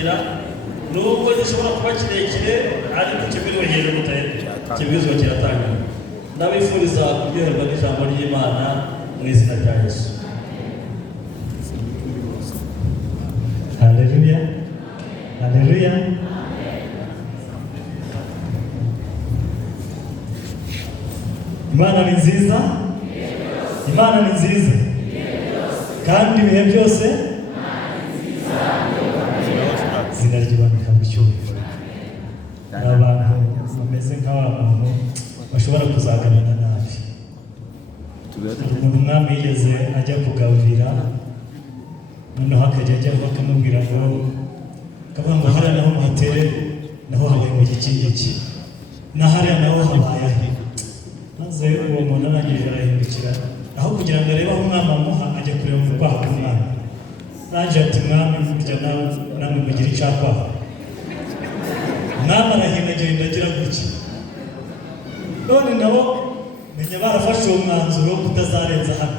kwakira nubwo gishobora kuba kirekire ariko kibwirizwa hejuru gutahe kibwirizwa kiratanga. Ndabifuriza kuryoherwa n'ijambo ry'Imana mu izina rya Yesu. Haleluya. Haleluya. Imana ni nziza. Imana ni nziza. Kandi ibihe byose izina ry'Imana rikamucyubahiro. Abantu bameze nk'abantu bashobora kuzaganira nabi. Umuntu umwami yigeze ajya kugaburira, noneho akajya ajya bakamubwira ngo akavuga ngo hariya naho muhatere naho habaye mu gikingiki, na hariya naho habaye ahe. Maze uwo muntu arangije arahindukira, aho kugira ngo arebe aho umwami amuha ajya kureba mu kwaha k'umwami. Nanjye ati mwami burya namwe mugira icakwaha. Umwami arahindagenda agira gutya. None nabo menya barafashe uwo mwanzuro kutazarenza hano.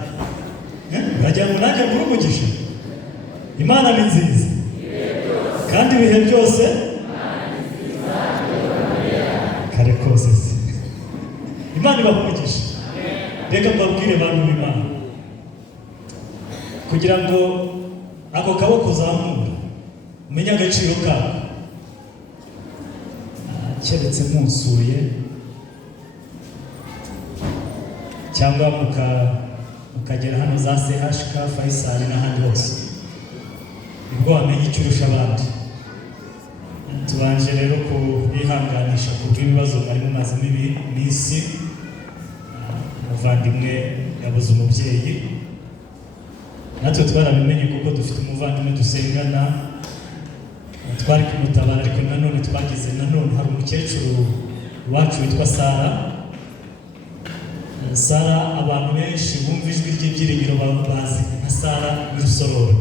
Bagira ngo nanjye muri umugisha. Imana ni nziza. Kandi ibihe byose kare kose se. Imana ibamugisha. Reka mbabwire bantu b'Imana. Kugira ngo ako kaboko uzamura umenye agaciro kako. Keretse munsuye cyangwa mukagera hano za CHK Faisal n'ahandi hose, nibwo wamenye icyo urusha abandi. Tubanje rero kubihanganisha kubw'ibibazo mwari mumazemo iminsi. Umuvandimwe yabuze umubyeyi, natwe twarabimenye kuko dufite umuvandimwe dusengana, twari kumutabara, ariko nanone twagize hari umukecuru wacu witwa Sara. Abantu benshi bumva ijwi ry'ibyiringiro bazi nka Sara w'Urusororo.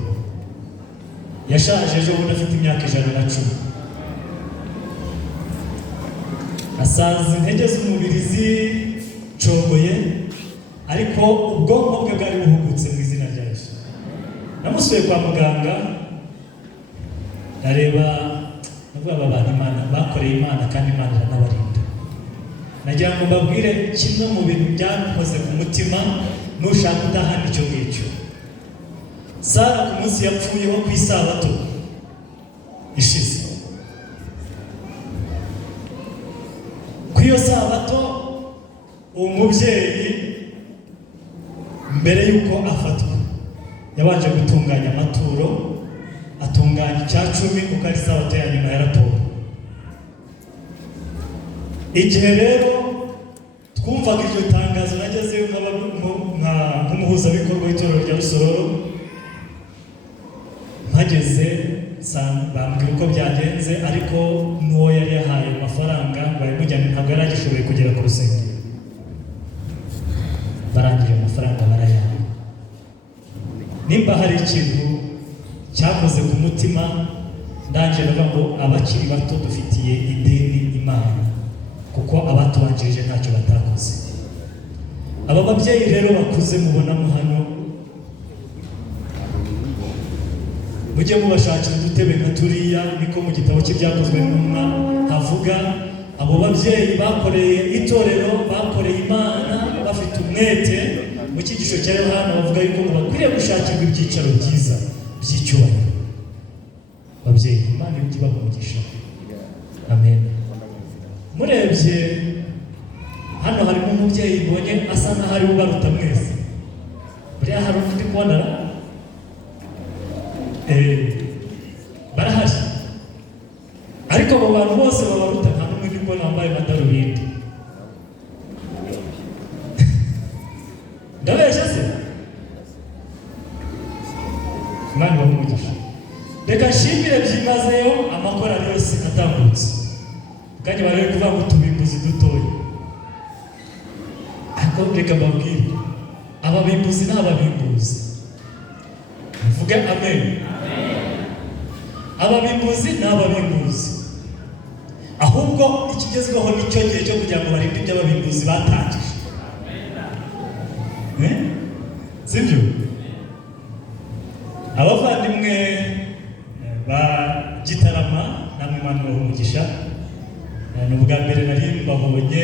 Yashaje ejo bundi afite imyaka 110. Asaza intege z'umubiri zicogoye, ariko ubwonko bwe bwari buhugutse mu izina rya Yesu. Namusuye kwa muganga, ndareba navuga abantu Imana bakoreye Imana kandi Imana iranabarinda. Nagira ngo mbabwire kimwe mu bintu byankoze ku mutima nushaka udahana icyo ngicyo. Sara ku munsi yapfuyeho ku isabato ishize. Ku iyo sabato uwo mubyeyi mbere yuko afatwa yabanje gutunganya amaturo, atunganya icya-10 kuko ari sabato ya nyuma ya raporo. Igihe rero twumvaga iryo tangazo, nagezeyo nk'umuhuzabikorwa w'itorero rya Rusororo. Mpageze bambwira uko byagenze, ariko n'uwo yari yahaye amafaranga ngo ayamujyane ntabwo yari agishoboye kugera ku rusengero. Barangije amafaranga barayaha. Nimba hari ikintu cyakoze ku mutima, ndangije ndavuga ngo abakiri bato dufitiye ideni Imana, kuko abatubanjirije ntacyo batakoze. Aba babyeyi rero bakuze mubonamo hano, mujye mubashakira udutebe nka turiya, niko mu gitabo cy'ibyakozwe n'intumwa havuga. Abo babyeyi bakoreye itorero, bakoreye Imana bafite umwete. Mu cyigisho cya Yohana bavuga yuko bakwiriye gushakirwa ibyicaro byiza by'icyubahiro. Babyeyi, Imana ijye ibamugisha. Amen. Murebye hano harimo umubyeyi mbonye asa n'aho ari ubaruta mwese. Buriya hari undi kubona barahari, ariko abo bantu bose babaruta nta n'umwe ndi kubona wambaye amadarubindi. Ndabeshya se? Imana ibamugisha. Reka nshimire byimazeyo amakorali yose atambutse, kandi bari kuvuga ngo tubimbuzi dutoye. Ariko reka mbabwire, ababimbuzi n'ababimbuzi mvuge amen. Ababimbuzi n'ababimbuzi, ahubwo ikigezweho nicyo gihe cyo kugira ngo barinde ibyo ababimbuzi batangije. Sibyo? Abavandimwe ba Gitarama namwe Imana umugisha. Ni ubwa mbere nari mbabonye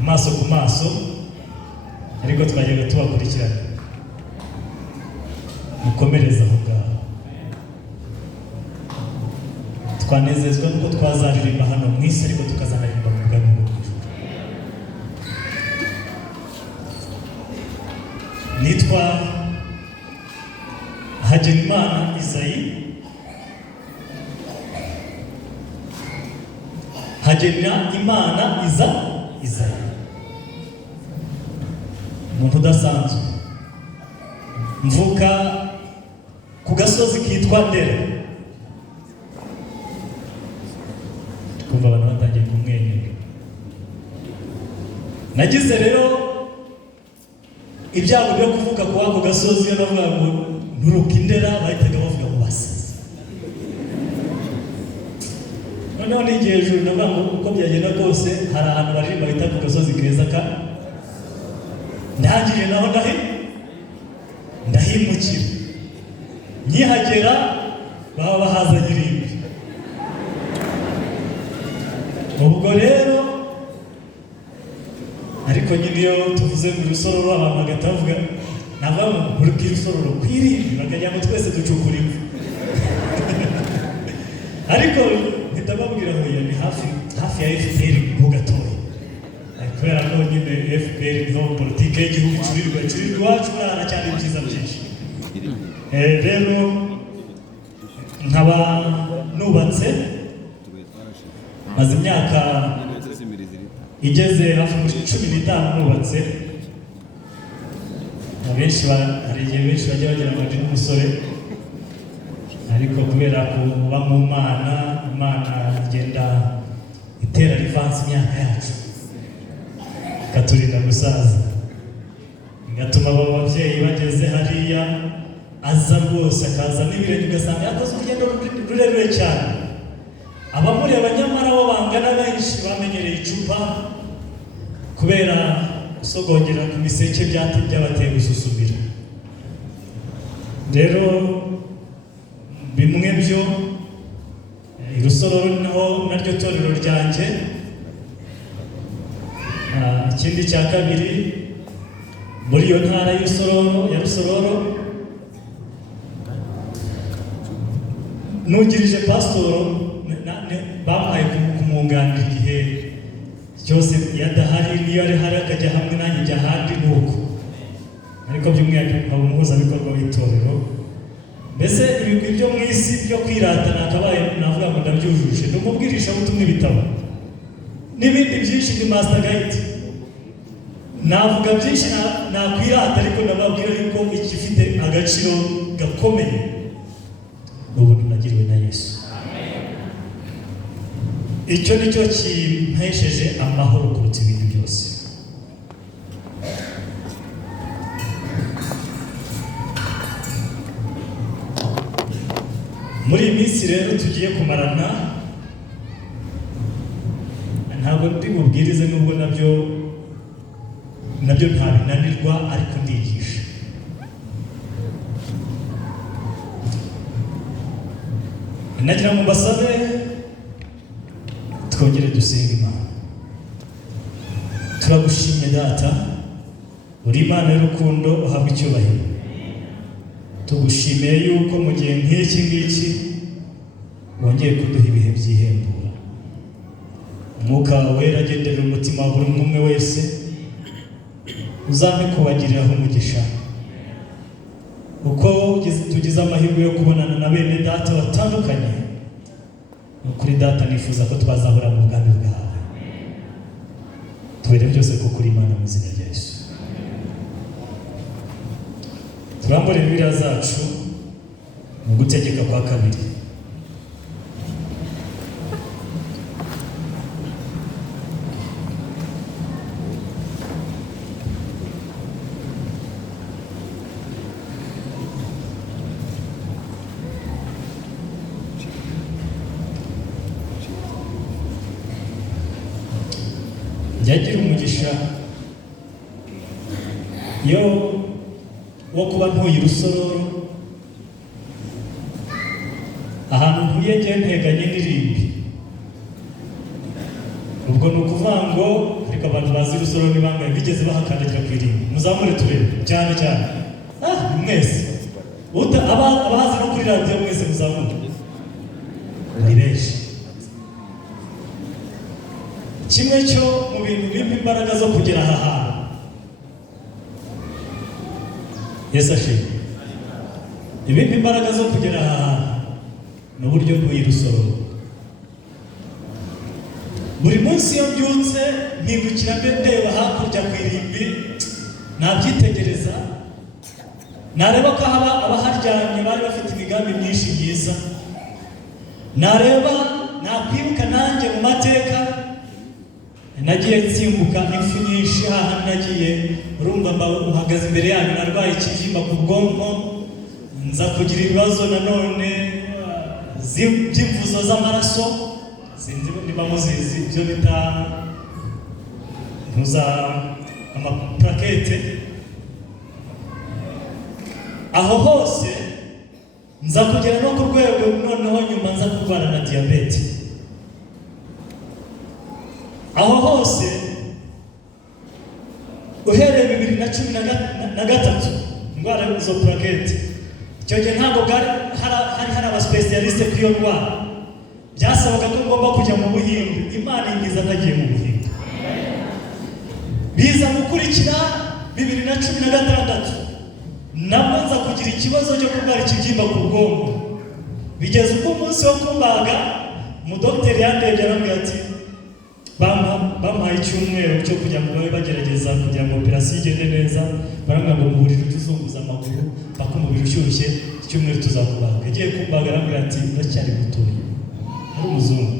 amaso ku maso, ariko twajyaga tubakurikirana. Mukomereza aho ngaho. Twanezezwa nuko twazaririmba hano mu isi, ariko tukazanaririmba mu bwami bw'ijuru. Nitwa Hagenimana Isayi. Hagenimana Isayi. Umuntu udasanzwe. Mvuka ku gasozi kitwa Ndera. Kumva abantu batangiye kumwenyura. Nagize rero ibyago byo kuvuka ku wako gasozi, yo navuga ngo nturuka Ndera, bahitaga bavuga ngo basaze. Noneho n'igihe hejuru navuga ngo uko byagenda kose hari ahantu baririmba bita ku gasozi keza ka ndangije naho ndahimukira. Nkihagera baba bahazanye irimbi. Ubwo rero ariko nyine iyo tuvuze mu rusororo abantu bagahita bavuga navuga ngo uruka irusororo kwirimbi, bakagira ngo twese ducukura imvu. Ariko mpita babwira ngo ni hafi ya FPR ho gatoya, kubera ko nyine FPR niho politike y'igihugu icurirwa iwacu cyane byiza byinshi. Rero nkaba nubatse maze imyaka igeze hafi muri 15 nubatse. Abenshi hari igihe benshi bajya bagira ngo ndi n'umusore, ariko kubera kuba mu Imana igenda itera rivansi imyaka yacu ikaturinda gusaza, igatuma abo babyeyi bageze hariya aza rwose akaza n'ibirenge ugasanga yakoze urugendo rurerure cyane. Abamureba nyamara bo bangana benshi bamenyereye icupa kubera gusogongera ku miseke byabateye gususumira. Rero bimwe byo irusororo naryo torero ryanjye. Ikindi cya kabiri, muri iyo ntara ya Rusororo nugirije pasitoro bamuhaye kumwunganira igihe cyose yadahari, niyo ari hari akajya hamwe nanjye njya ahandi nuko. Ariko by'umwihariko nkaba umuhuzabikorwa w'itorero. Mbese ibigwi byo mu isi byo kwiratana akabaye navuga ngo ndabyujuje, ndumubwirisha ubutumwa ibitabo n'ibindi byinshi ni master guide. Navuga byinshi nakwirata, ariko nababwira yuko ikifite agaciro gakomeye n'ubuntu nagiriwe na Yesu. Icyo nicyo kimpesheje amahoro kuruta ibintu byose. Muri iyi minsi rero tugiye kumarana, ntabwo ndi bubwirize nubwo nabyo ntabinanirwa, ariko ndigisha. Nagira ngo mbasabe twongere dusenga Imana. Turagushimye Data, uri Imana y'urukundo, uhabwa icyubahiro. Tugushimiye yuko mu gihe nk'iki ngiki wongeye kuduha ibihe by'ihembura. Umwuka wera agenderera umutima wa buri umwe wese, uzampe kubagiriraho umugisha. Uko tugize amahirwe yo kubonana na bene Data batandukanye, kuri Data nifuza ko twazahura mu bwami bwawe. Tubere byose kuko uri Imana mu izina rya Yesu. Turambure Bibiliya zacu mu Gutegeka kwa kabiri. Yagira umugisha yo wo kuba ntuye Rusororo, ahantu ntuye ngiye nteganye n'irimbi. Ubwo ni ukuvuga ngo ariko abantu bazi Rusoro ni bangahe bigeze bahakandagira ku irimbi? Muzamure turebe cyane cyane. Mwese abahazi no kuri radiyo mwese muzamure. Ni benshi. Kimwe cyo mu bintu bimpa imbaraga zo kugera aha hantu. Yesu ashimwe. Ibimpa imbaraga zo kugera aha hantu ni uburyo ntuye Rusoro. Buri munsi iyo mbyutse mpindukira ndeba hakurya ku irimbi, nabyitegereza, nareba ko abaharyamye bari bafite imigambi myinshi myiza, nareba nakwibuka nanjye mu mateka nagiye nsimbuka impfu nyinshi hahandi nagiye urumva uhagaze imbere yanyu narwaye ikibyimba ku bwonko, nza kugira ibibazo nanone by'imvuzo z'amaraso, sinzi niba muzizi ibyo bita amaplakete. Aho hose nza kugera no ku rwego noneho nyuma nza kurwara na diyabete. Aho hose uhereye 2013 indwara y'izo plakete, icyo gihe ntabwo hari abasipesiyaliste kuri iyo ndwara, byasabaga ko ngomba kujya mu Buhinde. Imana ingiza nagiye mu Buhinde. Biza gukurikira 2016 nabwo nza kugira ikibazo cyo kurwara ikibyimba ku bwonko, bigeze ubwo umunsi wo kumbaga umudokiteri yandebye arambwira ati bampaye icyumweru cyo kugira ngo babe bagerageza kugira ngo operasiyo igende neza. Barambwira ngo umubiri ujye uzunguza amaguru paka umubiri ushyushye, icyumweru tuzakubaga. Yagiye kumbaga arambwira ati uracyari mutoya. Ari umuzungu.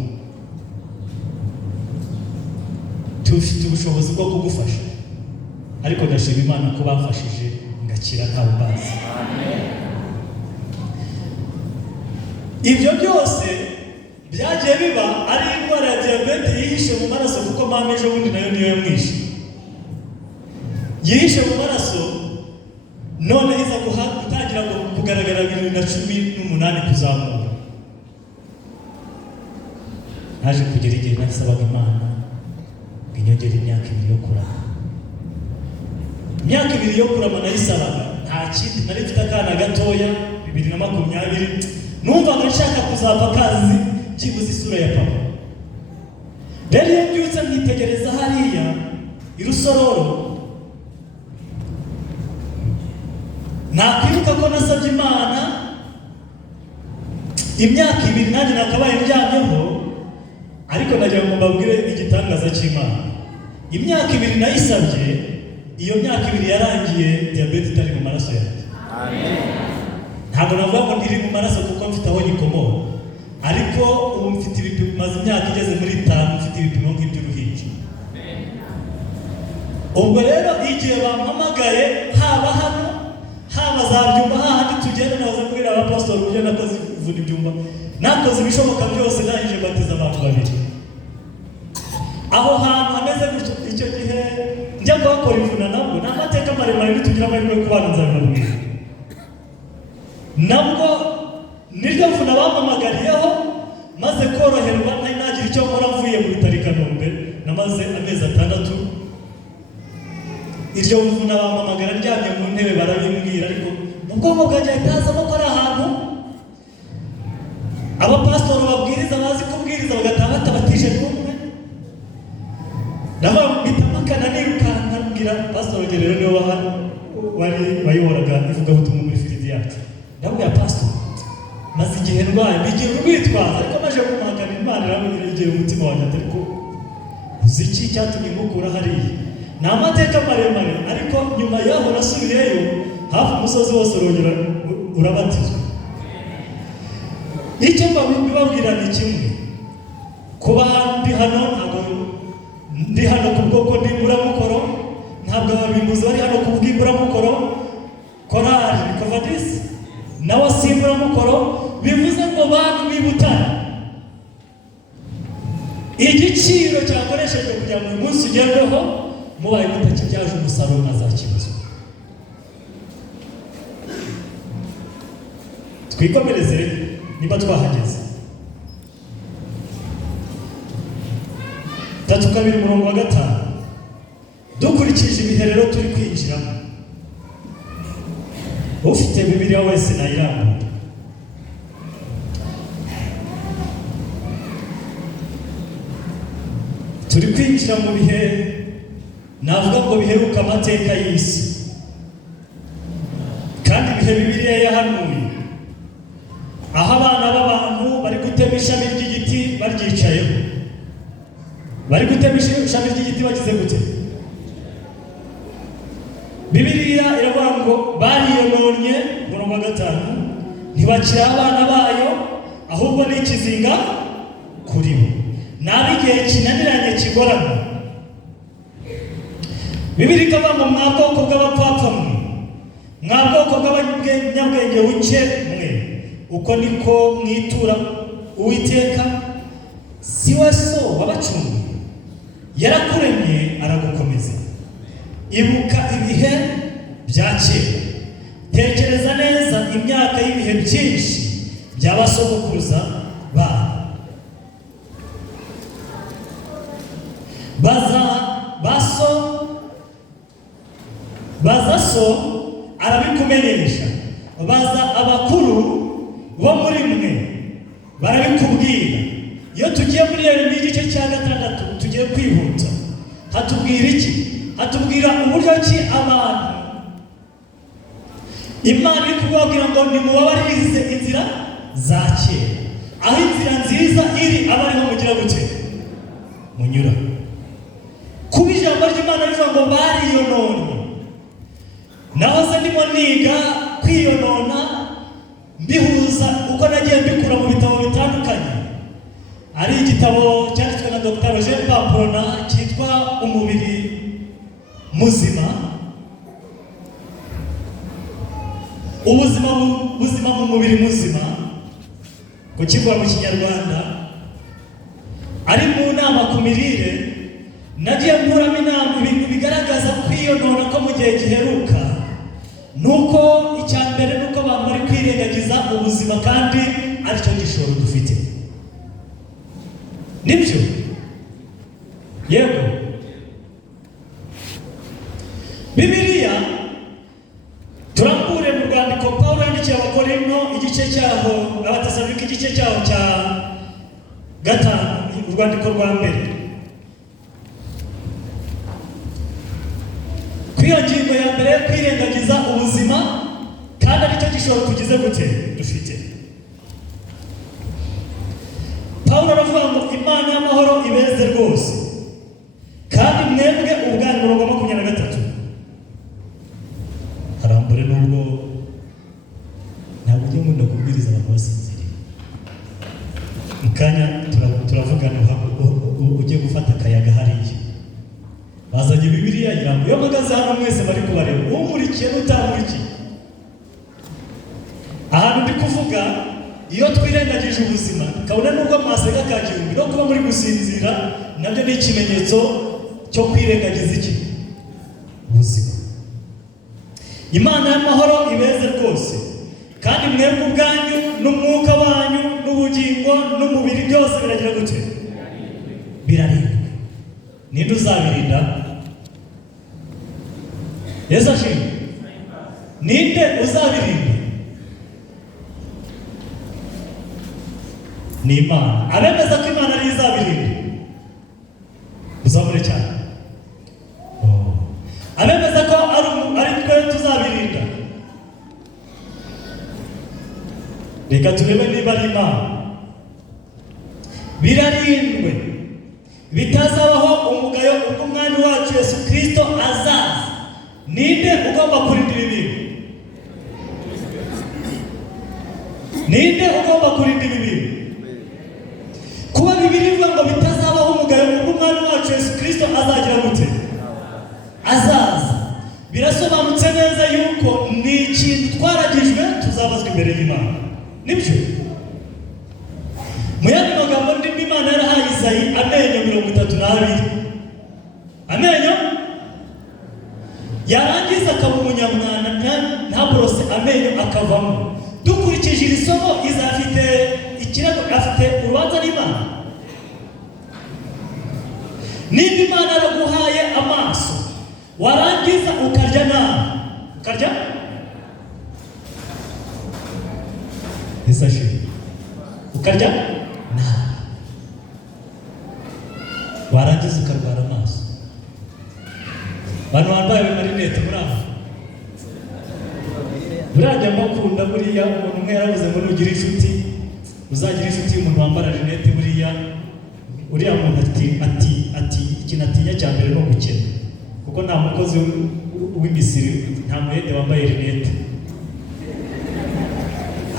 Tufite ubushobozi bwo kugufasha, ariko ndashima Imana ko bafashije ngakira ntawe mbazi. Ibyo byose byagiye biba ari indwara ya diyabete yihishe mu maraso, kuko mama ejo bundi nayo niyo yamwishe. Yihishe mu maraso, none iza gutangira kugaragara 2018 kuzamura. Naje kugera igihe nasabaga Imana ngo inyongere imyaka 2 yo kurama. Imyaka 2 yo kurama nayisabaga, nta kindi nari mfite akana gatoya 2020, numvaga nshaka kuzapfa kazi byibuze isura ya papa. Rero iyo mbyutse nkitegereza hariya i Rusororo, nakwibuka ko nasabye Imana imyaka 2 nanjye nakabaye ndyamyeho, ariko nagira ngo mbabwire igitangaza cy'Imana. Imyaka 2 nayisabye, iyo myaka 2 yarangiye diyabete itari mu maraso yanjye. Ntabwo navuga ngo ntiri mu maraso kuko mfite aho nyikomoka, ariko ubu mfite ibipimo, maze imyaka igeze muri 5 mfite ibipimo nk'iby'uruhinja. Ubwo rero igihe bampamagaye, haba hano haba za Byumba, hahandi tugenda nahoze kubwira abapostoli uburyo nakoze ivuna ibyumba, nakoze ibishoboka byose, nahije batiza abantu 2. Aho hantu hameze gutyo, icyo gihe njya kuhakora ivuna nabwo ni amateka maremare, nitugira amahirwe yo kubana nzabibabwira. Nabwo niryo vuna bampamagariyeho, maze koroherwa nari nagira icyo nkora mvuye mu bitaro i Kanombe, namaze amezi 6. Iryo vuna bampamagara ndyamye mu ntebe barabimbwira, ariko mu bwonko bwanjye hatazamo ko ari ahantu abapastori babwiriza bazi kubwiriza bagataha batabatije n'umwe. Bitamakana nirukana mbwira pastor Gerero niwe wari wayoboraga ivugabutumwa muri firidi yacu. Ndabwira pastor, maze igihe ndwaye bigiye urwitwaza, ariko maje kumahakana Imana iramubwira igihe umutima wanjye ariko uzi iki cyatumye ngukura hariya. Ni amateka maremare, ariko nyuma yaho nasubiyeyo hafi umusozi wose urongera urabatizwa. Icyo mbabwira ni kimwe, kuba ndi hano ntabwo ndi hano kubwoko ndi Mburamukoro, ntabwo ababimbuzi bari hano kubwa Mburamukoro. Korali Kovadisi nawe si Mburamukoro, bivuze ngo bantu b'Ibutare. Igiciro cyakoreshejwe kugira ngo uyu munsi ugerweho, mubaye mutakibyaje umusaruro nazakibazwa. Twikomereze niba twahageze. 3:5 dukurikije ibihe rero turi kwinjiramo. Ufite Bibiliya wese nayirambura. Turi kwinjira mu bihe navuga ngo biheruka amateka y'isi, kandi ibihe Bibiliya yahanuye, aho abana b'abantu bari gutema ishami ry'igiti baryicayeho. Bari gutema ishami ry'igiti bagize gute? Bibiliya iravuga ngo bariyononye, 5, ntibakira abana bayo, ahubwo ni ikizinga kuri bo, n'ab'igihe kinaniranye kigoramye. Bibiliya ikavuga ngo mwa bwoko bw'abapfapfa mwe, mwa bwoko bw'abanyabwenge buke mwe, uko niko mwitura Uwiteka. Si we so wabacunguye? Yarakuremye aragukomeza. Ibuka ibihe bya kera, tekereza neza imyaka y'ibihe byinshi by'abasogokuruza banyu. Baza so arabikumenyesha, baza abakuru bo muri mwe barabikubwira. Iyo tugiye muri Yeremiya igice cya 6 tugiye kwihuta, hatubwira iki? Hatubwira uburyo ki abantu Imana iri kubabwira ngo nimubabaririze inzira za kera, aho inzira nziza iri aba ariho mugira gute? Munyura. Kuba ijambo ry'Imana rivuga ngo bariyononye, naho se ndimo niga kwiyonona mbihuza uko nagiye mbikura mu bitabo bitandukanye. Ari igitabo cyanditswe na Dr. Roger Pamplona cyitwa Umubiri Muzima, ubuzima mu mubiri muzima, kukivuga mu Kinyarwanda. Ari mu nama ku mirire, nagiye mkuramo inama ibintu bigaragaza kwiyonona ko mu gihe giheruka. Nuko icya mbere nuko abantu bari kwirengagiza ubuzima, kandi aricyo gishoro dufite. Nibyo? Yego. Bibiliya turambure mu rwandiko Pawulo yandikiye Abakorinto igice cyaho, Abatesalonike igice cyaho cya 5, urwandiko rwa mbere. Kwiyo ngingo ya mbere, kwirengagiza ubuzima, kandi aricyo gishoro tugize gute? Dufite. Pawulo aravuga ngo Imana y'amahoro ibeze rwose, kandi mwebwe ubwanyu. 23 harambure, nubwo ntabwo ugiye nkunda kubwiriza abantu basinziriye. Mukanya turavugana ugiye gufata akayaga hariya. Bazanye Bibiliya irambuye, iyo mpagaze hano mwese bari kubareba, umurikiye n'utamurikiye. Ahantu ndi kuvuga, iyo twirengagije ubuzima, kabone nubwo mwasega kagihumbi, no kuba muri gusinzira nabyo ni ikimenyetso cyo kwirengagiza iki? Ubuzima. Imana y'amahoro ibeze rwose, kandi mwebwe ubwanyu n'umwuka wanyu n'ubugingo n'umubiri byose biragira gute? Birarindwe. Ninde uzabirinda? Yesu ashimwe. Ninde uzabirinda? Ni Imana. Abemeza ko Imana ari izabirinda, uzamure cyane. Abemeza ko ari twe tuzabirinda, reka turebe niba ari Imana. Birarindwe bitazabaho umugayo ubwo Umwami wacu Yesu Kristo azaza. Ninde ugomba kurinda ibi bintu? Ninde ugomba kurinda ibi bintu? Kuba Bibiliya ivuga ngo bitazabaho umugayo ubwo Umwami wacu Yesu Kristo azagira gute? Azaza. Birasobanutse neza yuko ni ikintu twaragijwe tuzabazwa imbere y'Imana. Nibyo? Mu yandi magambo, ndimi Imana yarahaye Isayi amenyo 32. Amenyo yarangiza akaba umunyamwana, nta borose amenyo akavamo. Dukurikije iri somo izafite ikirego, afite urubanza n'Imana. Niba Imana yaraguhaye amaso warangiza ukarya nabi, ukarya isashi, ukarya nabi, warangiza ukarwara amaso. Bantu bambaye amarinete muri aho, burajya mbakunda buriya. Umuntu umwe yaravuze ngo nugira inshuti uzagira inshuti y'umuntu wambara rinete. Uriya muntu ati ikintu atinya cya mbere no gukena, kuko nta mukozi w'imisiri, nta mwete wambaye rinete.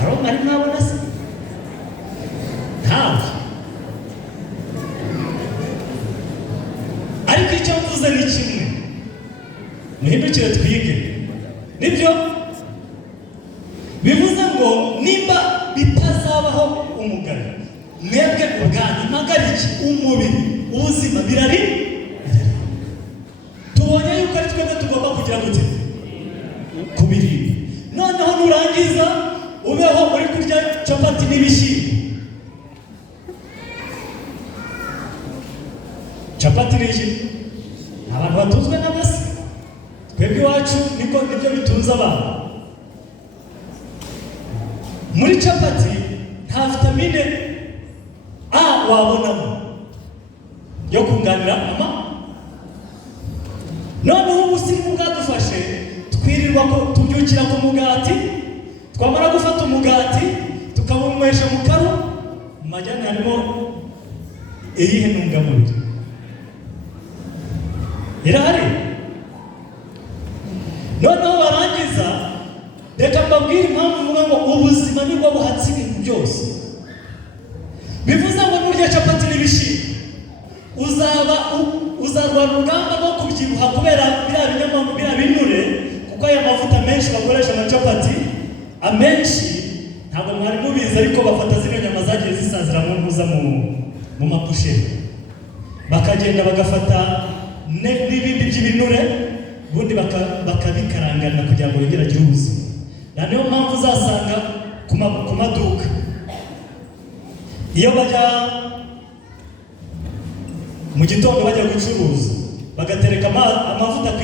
Ari mwabona se? Ntawe. Ariko icyo mvuze ni kimwe, muhindukire twige. Nibyo bivuze ngo nimba bitazabaho umugani, mwebwe ubwanyu impagarike, umubiri, ubuzima birari. Tubonye yuko ari twebwe tugomba kugira gute kubirinda. Noneho nurangiza ubeho uri kurya capati n'ibishyimbo. Capati n'iki? Abantu batunzwe n'amase. Twebwe iwacu nibyo bitunze abantu. Muri capati nta vitamine A wabonamo yo kunganira noneho ubusirimu bwadufashe, twirirwa ko tubyukira ku mugati, twamara gufata umugati tukawunywesha mu karu. Mu majyane harimo iyihe ntungamubiri? Irahari. Noneho warangiza, reka mbabwire impamvu mvuga ngo ubuzima nibwo buhatse ibintu byose. Bivuze ngo nurya capati n'ibishyimbo uzarwara urugamba rwo kubyibuha kubera biriya binure, kuko aya mavuta menshi bakoresha mu capati, amenshi ntabwo mwari mubizi, ariko bafata zino nyama zagiye zisazira mu ntuza mu mapusheri, bakagenda bagafata n'ibindi by'ibinure, ubundi bakabikarangana kugira ngo yongere agire ubuzima. Niyo mpamvu uzasanga ku maduka iyo bajya mu gitondo bajya gucuruza, bagatereka amavuta ku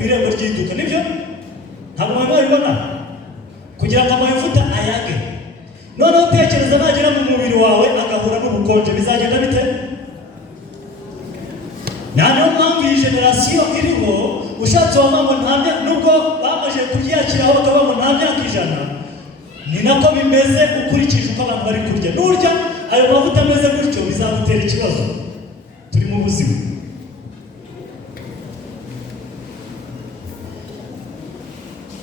irembo ry'iduka. Nibyo ntabwo mwabibona, kugira ngo amavuta ayage. Noneho tekereza nagera mu mubiri wawe agahura n'ubukonje, bizagenda bite? Niyo mpamvu iyi generasiyo iriho, ushatse wamama nubwo bamaze kuryakiraho bakaba ngo nta myaka 100, ni nako bimeze ukurikije uko abantu bari kurya. Nurya ayo mavuta ameze gutyo bizagutera ikibazo. Turi mu buzima.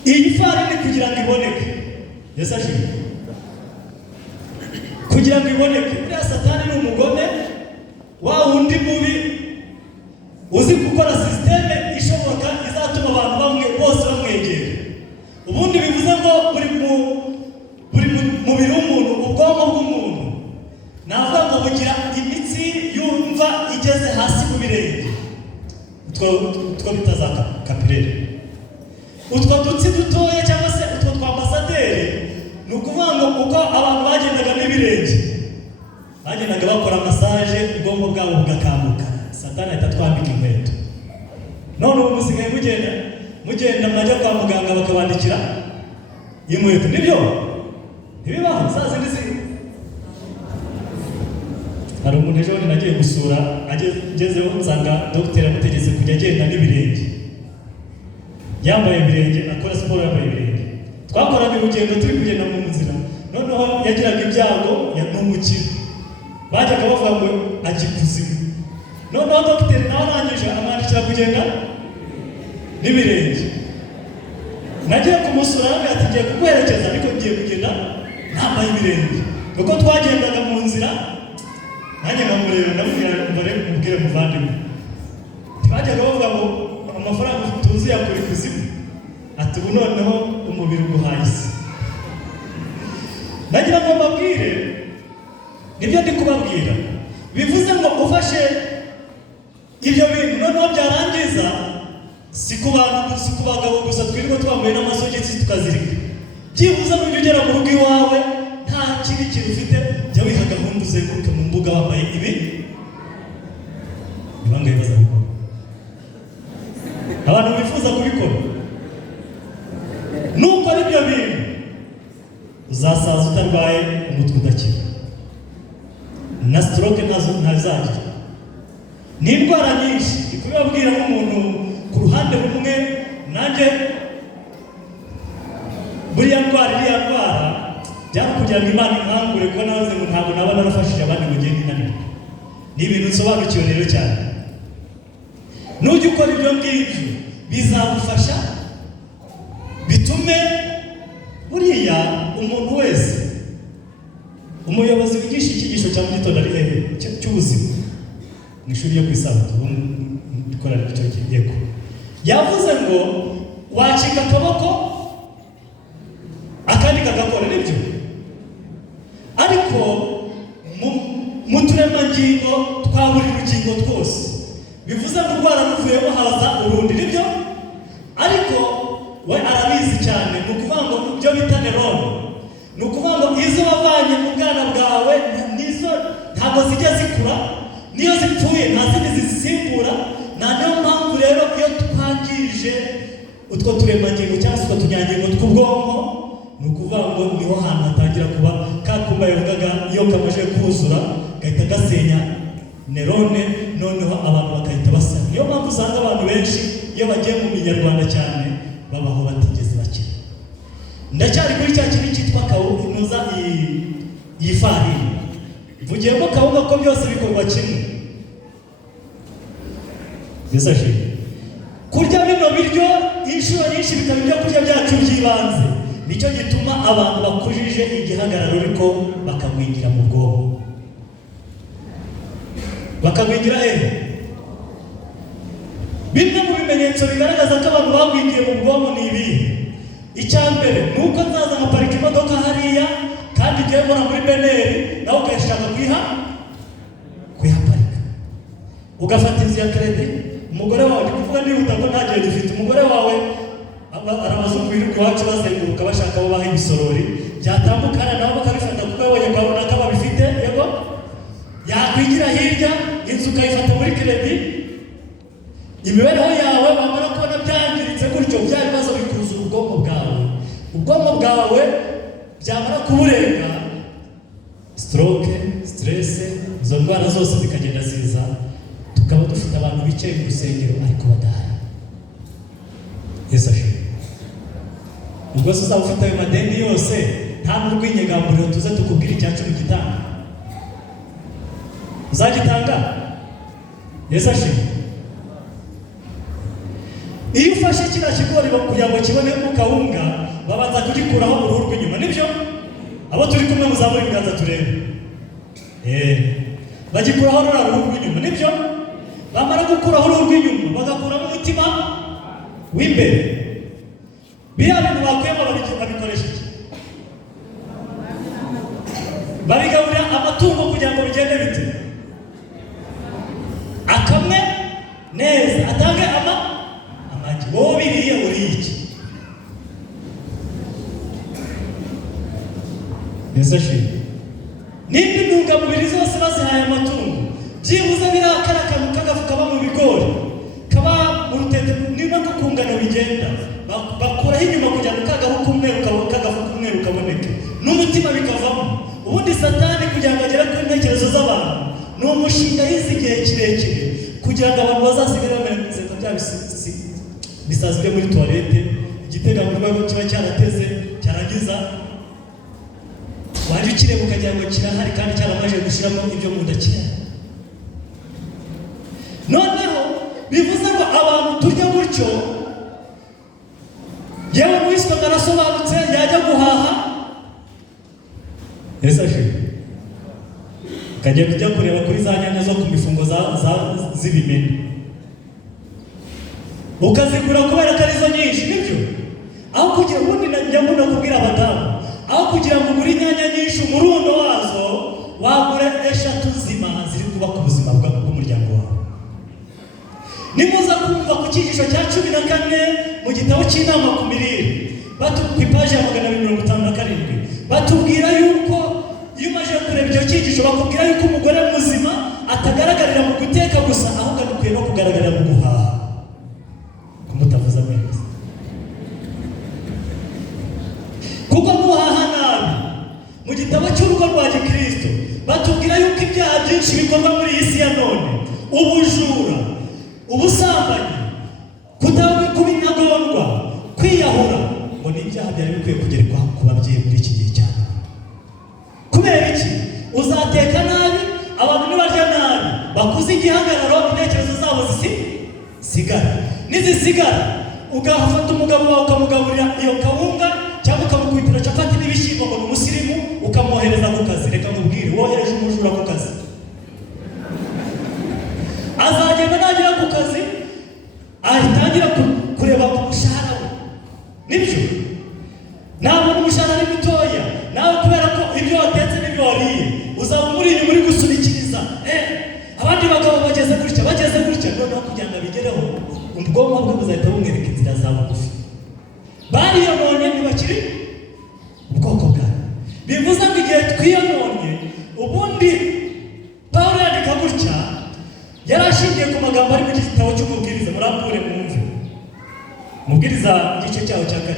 Iyi farini kugira ngo iboneke, Yesu ashimwe, kugira ngo iboneke, buriya Satani ni umugome wa wundi mubi uzi gukora sisiteme ishoboka izatuma abantu bamwe bose bamwegera. Ubundi bivuze ngo buri mubiri w'umuntu, ubwonko bw'umuntu, navuga ngo bugira imitsi yumva igeze hasi mu birenge, utwo bita za kapilere. Utwo dutsi dutoya cyangwa se utwo twa ambasaderi, ni ukuvuga ngo uko abantu bagendaga n'ibirenge, bagendaga bakora masaje, ubwonko bwabo bugakanguka. Satani ahita twambika inkweto. None ubu musigaye mugenda mwajya kwa muganga bakabandikira inkweto. Nibyo ntibibaho saa zindi ziri. Hari umuntu ejo bundi nagiye gusura, agezeho nsanga dogiteri amutegetse kujya agenda n'ibirenge, yambaye ibirenge, akora siporo yambaye ibirenge. Twakoranye urugendo turi kugenda mu nzira, noneho yagiraga ibyago n'umukiro, bajyaga bavuga ngo ajya ikuzimu. Noneho dogiteri nawe arangije amwandikira kugenda n'ibirenge. Nagiye kumusura ati ngiye kuguherekeza, ariko ngiye kugenda ntambaye ibirenge, kuko twagendaga mu nzira. Nanjye nkamureba ndamubwira mubwire muvandimwe, ntibajyaga bavuga ngo amafaranga tuzi yakora ikuzimu, ati ubu noneho umubiri uguhaye isi. Nagira ngo mbabwire, nibyo ndi kubabwira, bivuze ngo ufashe ibyo bintu noneho byarangiza, si ku bantu, si ku bagabo gusa twirirwa twambaye n'amasogisi tukazirika. Byibuze n'ujya ugera mu rugo iwawe nta kiri kintu ufite jya wiha gahunda uzenguruke mu mbuga wambaye ibi nibangaye bazabikora abantu bifuza kubikora nuko ari byo bintu uzasaza utarwaye umutwe udakira na stroke ntazajya ni indwara nyinshi ikubabwira nk'umuntu ku ruhande rumwe nanjye buriya ndwara iriya ndwara byari kugira ngo Imana inkangure kuko nawe ngo ntabwo naba narafashije abandi mu gihe ninanirwa ni ibintu nsobanukiwe rero cyane nujya ukora ibyo ngibyo bizagufasha bitume buriya umuntu wese umuyobozi wigisha icyigisho cya mu gitondo ari hehe cy'ubuzima mu ishuri yo ku isabato dukora icyo yego yavuze ngo wacika akaboko akandi kagakora nibyo ariko mu turemangingo twa buri rugingo twose bivuze ngo urwara ruvuyemo haza urundi nibyo ariko we arabizi cyane ni ukuvuga ngo ibyo bita nerone ni ukuvuga ngo izo wavanye mu bwana bwawe nizo ntabwo zijya zikura niyo zipfuye nta zindi zizisimbura niyo mpamvu rero iyo twangije utwo turemangingo cyangwa se utwo tunyangingo tw'ubwonko ni ukuvuga ngo niho hantu hatangira kuba kakumba yavugaga iyo kamaze kuzura gahita gasenya nerone noneho abantu bakahita basa niyo mpamvu usanga abantu benshi iyo bagiye mu minyarwanda cyane babaho batigeze bakira ndacyari kuri cya kintu cyitwa kawunuza iyi farini mvugiyemo kawunga ko byose bikorwa kimwe bisaje kurya bino biryo inshuro nyinshi bikaba ibyo kurya byacu by'ibanze nicyo gituma abantu bakujije igihagararo ariko bakagwingira mu bwonko bakagwingira bimwe mu bimenyetso bigaragaza ko abantu bagwingiye mu bwonko ni ibihe icya mbere ni uko nzaza nkaparika imodoka hariya kandi igiye mbona muri beneri nawe ukayishaka kuyihaparika ugafata inzu ya kredi umugore wawe ndi kuvuga nihuta ko nta gihe dufite umugore wawe arabazunguye iwacu bazenguruka bashaka abo baha ibisorori byatambukana nabo bakabifata kuko yabonye ukabona ko babifite yego yakwigira hirya inzu ukayifata muri kredi imibereho yawe wamara kubona byangiritse gutyo bya bibazo bikuza ubwonko bwawe byamara kuburenga stroke stress izo ndwara zose zikagenda ziza tukaba dufite abantu bicaye mu rusengero ariko badahari Yesu ashimwe ubwo se uzaba ufite ayo madeni yose nta n'urwinyegamburiro tuze tukubwira icyacu mu gitanga uzagitanga Yesu ashimwe iyo ufashe kiriya kigori kugira ngo kibonemo kawunga babanza kugikuraho uruhu rw'inyuma nibyo abo turi kumwe muzamura ibiganza turebe bagikuraho ruriya ruhu rw'inyuma nibyo bamara gukuraho uruhu rw'inyuma bagakuramo umutima w'imbere biriya bintu bakuyemo babikoresha iki babigaburira amatungo kugira ngo bigende bite akamwe neza atange amagi wowe biriye uriye iki Yesu ashimwe nimba intungamubiri zose bazihaye amatungo byibuze biriya kariya kantu k'agafu kaba mu bigori kaba mu rutete niba ko kungana bigenda bakuraho inyuma kugira ngo kagafu k'umweru kaboneke n'umutima bikavamo ubundi satani kugira ngo agere ku ntekerezo z'abantu ni umushinga yize igihe kirekire kugira ngo abantu bazasigare bameze nka bya bisazi byo muri toilette igiteganyo kiba cyarateze cyarangiza waje ukireba ukagira ngo kirahari kandi cyaramaje gushyiramo ibyo mu nda kirahari noneho bivuze ngo abantu turya gutyo yewe n'uwiswe arasobanutse yajya guhaha Yesu ashimwe ukajya kujya kureba kuri za nyanya zo ku mifungo z'ibimene ukazigura kubera ko arizo nyinshi nibyo aho kugira ubundi najya mbona kubwira abadamu aho kugira ngo ugure inyanya nyinshi umurundo wazo wagura 3 nzima ziri kubaka ubuzima bw'umuryango wawe nimuza kumva ku cyigisho cya 14 mu gitabo cy'inama ku mirire ku ipaji ya 257 batubwira yuko inyigisho bakubwira yuko umugore muzima atagaragarira mu guteka gusa, ahubwo dukwiye no kugaragarira mu guhaha. Kumutavuza mwese kuko guhaha nabi mu gitabo cy'urugo rwa Gikristo batubwira yuko ibyaha byinshi bikorwa muri iyi si ya none, ubujura, ubusambanyi, kuba intagondwa, kwiyahura, ngo ni ibyaha byari bikwiye kugerwa ku babyeyi muri iki gihe cyane. Kubera iki? Uzateka nabi, abantu nibarya nabi, bakuze igihagararo, intekerezo zabo zisigara. Nizisigara ugafata umugabo wawe ukamugaburira iyo kawunga cyangwa ukamukubitira capati n'ibishyimbo ngo ni umusirimu, ukamwohereza ku kazi. Reka nkubwire, wohereje umujura ku kazi, azagenda nagera ku kazi ahitangira kureba ku mushahara we. Nibyo ntabona umushahara ari mutoya, nawe kubera ko ibyo watetse n'ibyo wariye uzaba umuri inyuma uri gusunikiriza. Abandi bagabo bageze gutya, noneho kugira ngo abigereho ubwonko bwe buzahita bumwereka inzira za bugufi. Bariyononye ntibakiri ubwoko bwawe. Bivuze ngo igihe twiyononye, ubundi Pawulo yandika gutya, yari ashingiye ku magambo ari mu gitabo cy'umubwiriza. Murambure mwumve umubwiriza igice cyawo cya 7.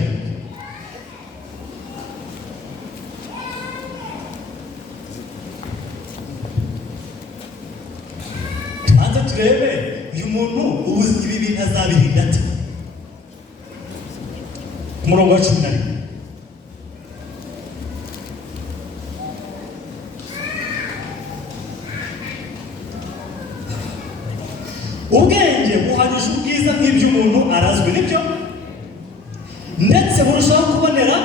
Tubanze turebe uyu muntu ubuzi ibi bintu azabirinda ate. Ku murongo wa 11, ubwenge buhagije ubwiza nk'iby'umuntu arazwi, nibyo, ndetse burushaho kubonera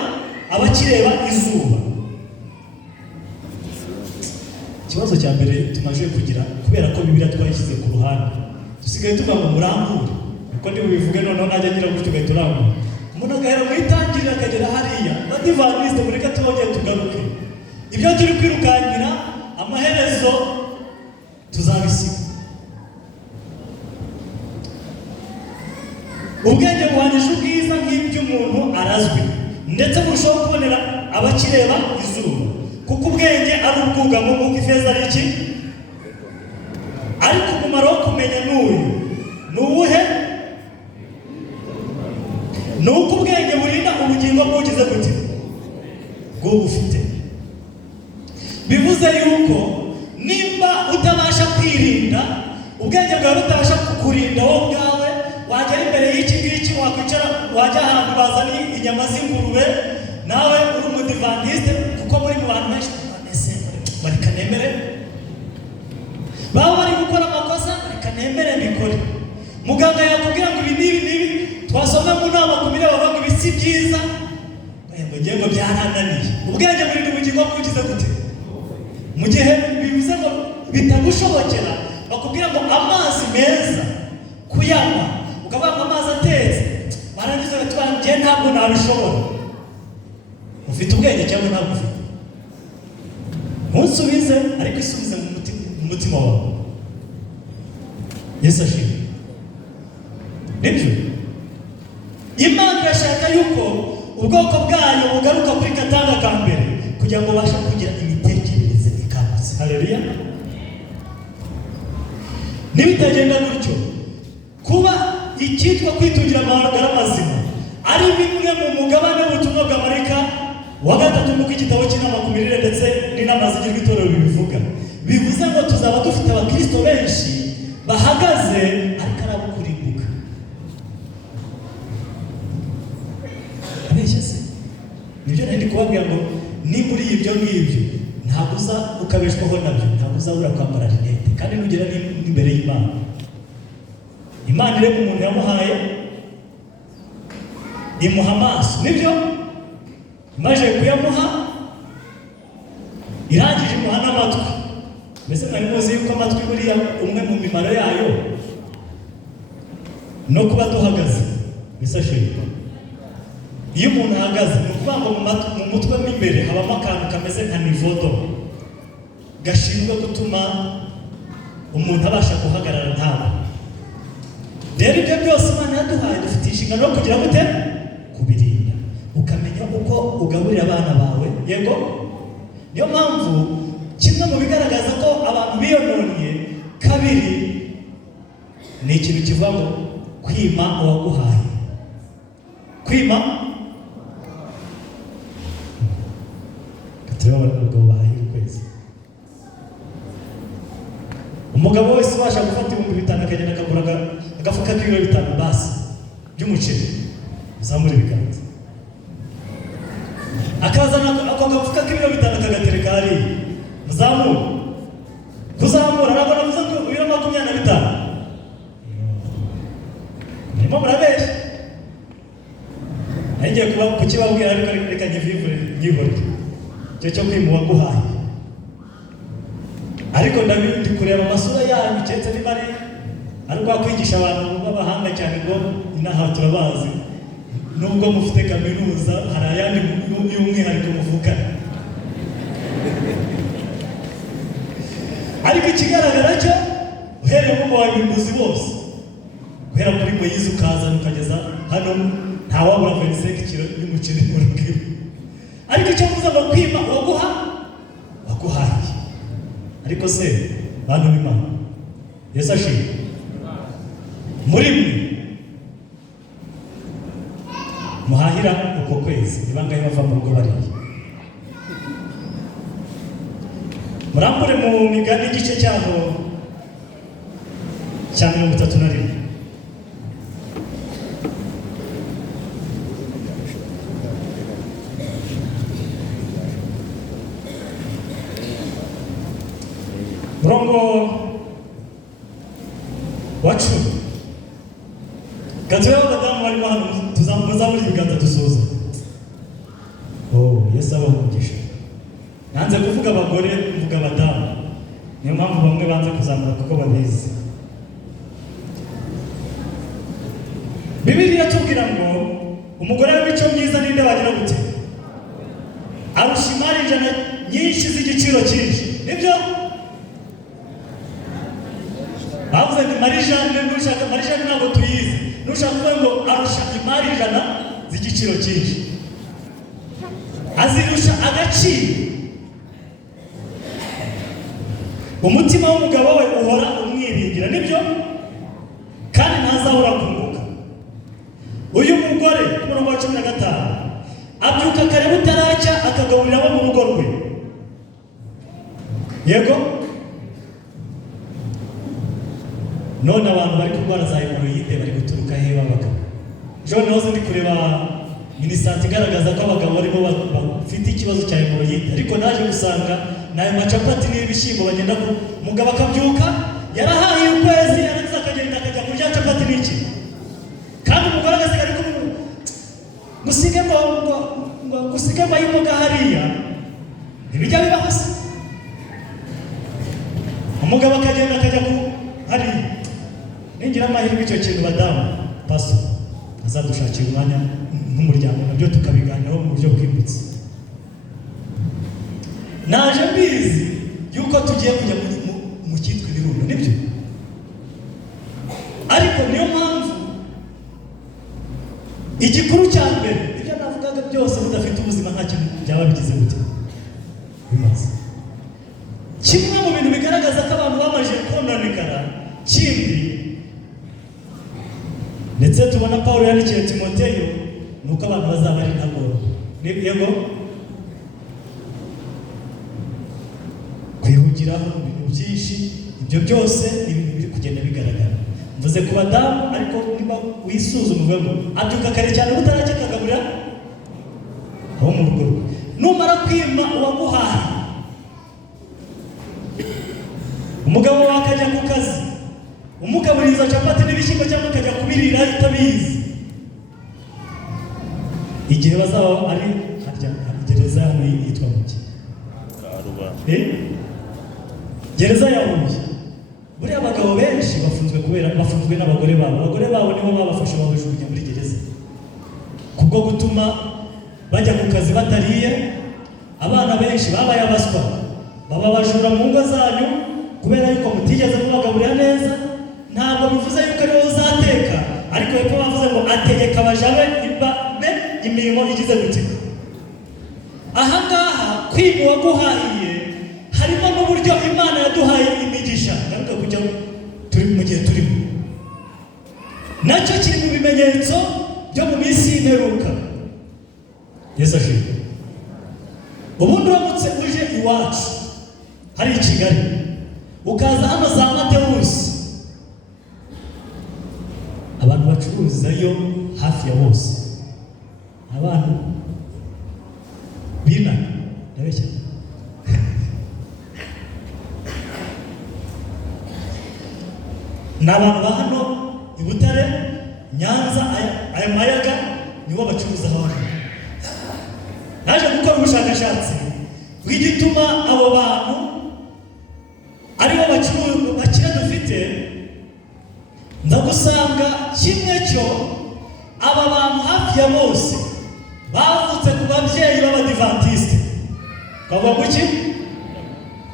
abakireba izuba. Ikibazo cya mbere tumaze kugira, kubera ko Bibiliya twayishyize ku ruhande, dusigaye tuvuga ngo murambure, uko ndi bubivuge noneho najya ngira gutyo ugahita urambura. Umuntu agahera mu itangiriro akagera hariya, badivaniste mureka tubongere tugaruke. Ibyo turi kwirukankira amaherezo tuzabisiga. Ubwenge buhagije ubwiza nk'iby'umuntu arazwi, ndetse burushaho kubonera abakireba izuba, kuko ubwenge ari ubwugamo nk'uko ifeza ari iki. Ariko umumaro wo kumenya n'uyu ni uwuhe? Ni uko ubwenge burinda ubugingo bw'ugize gute? Bw'ubufite. Bivuze yuko nimba utabasha kwirinda, ubwenge bwawe butabasha kukurinda wowe ubwawe, wagera imbere y'iki ngiki, wakwicara, wajya ahantu bazana inyama z'ingurube, nawe uri umudivantiste, kuko muri mu bantu benshi bareka nemere, baba bari gukora amakosa, bareka nemere mbikore. Muganga yakubwira ngo ibi n'ibi twasomye mu nama ku mireba bavuga ibi si byiza, ngo ngiye ngo byarananiye. Ubwenge burinda ubugingo bw'ugize gute? Mu gihe bivuze ngo bitagushobokera, bakubwira ngo amazi meza kuyanywa, ukavuga ngo amazi atetse, barangiza batwara ngiye ntabwo nabishobora. Ufite ubwenge cyangwa ntabwo ufite? Ntusubize, ariko isubize mu mutima wawe. Yesu ashimwe. Nibyo Imana irashaka yuko ubwoko bwayo bugaruka kuri katanga ka mbere, kugira ngo bashe kugira imitekerereze ikangutse. Haleluya. Nibitagenda gutyo, kuba icyitwa kwitungira amagara mazima ari bimwe mu mugabane w'ubutumwa bwa Marika wa 3 mu gitabo cy'inama ku mirire ndetse n'inama zigirwa itorero bibivuga. Bivuze ngo tuzaba dufite abakristo benshi bahagaze ariko arabo kurimbuka. Abeshya se? Nibyo nari kubabwira ngo ni muri ibyo ngibyo ntabwo uza ukabeshwaho nabyo, ntabwo uzabura kwambara rinete, kandi nugera n'imbere y'Imana. Imana ireba umuntu yamuhaye, imuha amaso, nibyo, maze kuyamuha irangije imuha n'amatwi. Mbese mwari muzi yuko amatwi buriya umwe mu mimaro yayo no kuba duhagaze. Bisashirwa iyo umuntu ahagaze, ni ukuvuga ngo mu mutwe mo imbere habamo akantu kameze nka nivodo gashinzwe gutuma umuntu abasha guhagarara ntawe. Rero ibyo byose Imana yaduhaye dufite inshingano yo kugira gute? Kubirinda. Ukamenya uko ugaburira abana bawe. Yego, niyo mpamvu kimwe mu bigaragaza ko abantu biyononye. Kabiri ni ikintu kivuga ngo kwima uwaguhaye. Kwima tureba abagabo bahaye ukwezi. Umugabo wese ubasha gufata 5,000 akagenda akagura agafuka k'ibiro 5 basi by'umuceri, uzamura ibiganza akazana ako gafuka k'ibiro 5 akagatereka hariya, muzamura kuzamura ntabwo navuze ngo ibiro 25. Nimo murabeshya. Nagiye kuba kukibabwira ariko reka nyivure cyo kwima uwaguhaye. Ariko ndi kureba amasura yanyu cyetse ni bari ariko kwigisha abantu b'abahanga cyane ngo inaha turabazi, nubwo mufite kaminuza hari ayandi y'umwihariko muvukana. Ariko ikigaragara cyo uhereye mu bayobozi bose, guhera kuri Moyize ukazana ukageza hano ntawabura 25 kilo y'umuceri mu rugo. Ariko icyo mvuze ngo kwima waguhaye. Ariko se bantu b'Imana, Yesu ashimwe, muri mwe muhahira uko kwezi ni bangahe bava mu rugo bariye? Murambure mu Migani igice cyaho cya 31. Murongo wa 10. Gatoya abadamu bari hano tuzamuzabura ibiganza dusoza. Yesu abamugisha. Nanze kuvuga abagore mvuga abadamu. Niyo mpamvu bamwe banze kuzamura kuko babizi. Bibiliya tubwira ngo umugore w'imico myiza ninde wagira gute? Arusha imari 100 nyinshi z'igiciro cyinshi. Nibyo? Bavuze ni Marijane, nushaka Marijane ntabwo tuyizi. Nushaka kuvuga ngo arusha imari 100 z'igiciro cyinshi. Azirusha agaciro. Umutima w'umugabo we uhora umwiringira, nibyo? Kandi ntazahora kunguka. Uyu mugore ku murongo wa 15 abyuka kare butaracya akagaburira abo mu rugo rwe. Yego? None abantu bari kurwara za hemoroide bari guturuka he babagabo? John Rose ndi kureba minisante igaragaza ko abagabo aribo bafite ikibazo cya hemoroide, ariko naje gusanga nayo macapati n'ibishyimbo bagenda ku mugabo akabyuka yarahaye ukwezi yarangiza akagenda akajya kurya capati n'iki, kandi umugore agasigara ariko gusige imboga hariya ibijya bibaho se. Umugabo akagenda akajya ku hariya. Ningira amahirwe icyo kintu badamu paso azadushakira umwanya nk'umuryango nabyo tukabiganiraho mu buryo bwimbitse. Naje mbizi yuko tugiye kujya mu cyitwa ibirundo, nibyo? Ariko niyo mpamvu igikuru cya mbere ibyo navugaga byose mudafite ubuzima nta kintu byaba bigize gute bimaze. Kimwe mu bintu bigaragaza ko abantu bamaze kononekara kindi ndetse tubona Paulo yandikiye Timoteyo nuko abantu bazaba ari ntagoro. Yego kwihugiraho ibintu byinshi, ibyo byose ibintu biri kugenda bigaragara. Mvuze ku badamu, ariko niba wisuzuma uvuga ngo abyuka kare cyane butaracya akagaburira aho mu rugo rwe. Numara kwima uwaguhaye, umugabo wawe akajya ku kazi umugaburiza capati n'ibishyimbo cyangwa akajya kubirira itabizi, igihe bazaba ari harya gereza hano yitwa muki gereza ya Huye. Buriya abagabo benshi bafunzwe n'abagore babo. Abagore babo nibo babafasha babajugunya muri gereza kubwo gutuma bajya ku kazi batariye. Abana benshi babaye abaswa, baba bajura mu ngo zanyu kubera yuko mutigeze mubagaburira neza. Ntabwo bivuze yuko ariwe uzateka, ariko hepfo bavuze ngo ategeka abajabe imirimo igize gute. Aha ngaha kwima uwaguhahiye harimo yaguhaye imigisha ngaruka kujya turi mu gihe turimo, nacyo kiri mu bimenyetso byo mu minsi y'imperuka. Yesu ashimwe. Ubundi uramutse uje iwacu hari i Kigali ukaza hano za Matewusi, abantu bacururizayo hafi ya bose abantu bina ndabeshya n'abantu ba hano i Butare, Nyanza, aya mayaga nibo bacuruza hano. Naje gukora ubushakashatsi bw'igituma abo bantu aribo bakira dufite, nza gusanga kimwe cyo aba bantu hafi ya bose bavutse ku babyeyi b'Abadivantisite. Bavuga ku ki?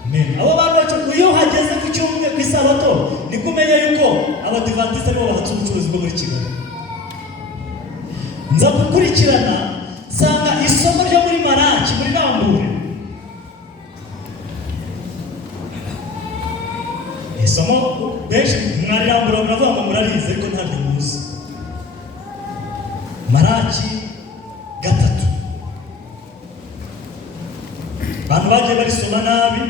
Amen. Abo bantu bacu iyo hageze ku cyumweru ku isabato ni kumenya yuko Abadivantisite aribo bahatse ubucuruzi bwo muri Kigali. Nza gukurikirana sanga isomo ryo muri Maraki muri Rambure, isomo benshi mwari Rambure muravuga ngo murarize ariko ntabyo muzi. Maraki 3 abantu bagiye barisoma nabi,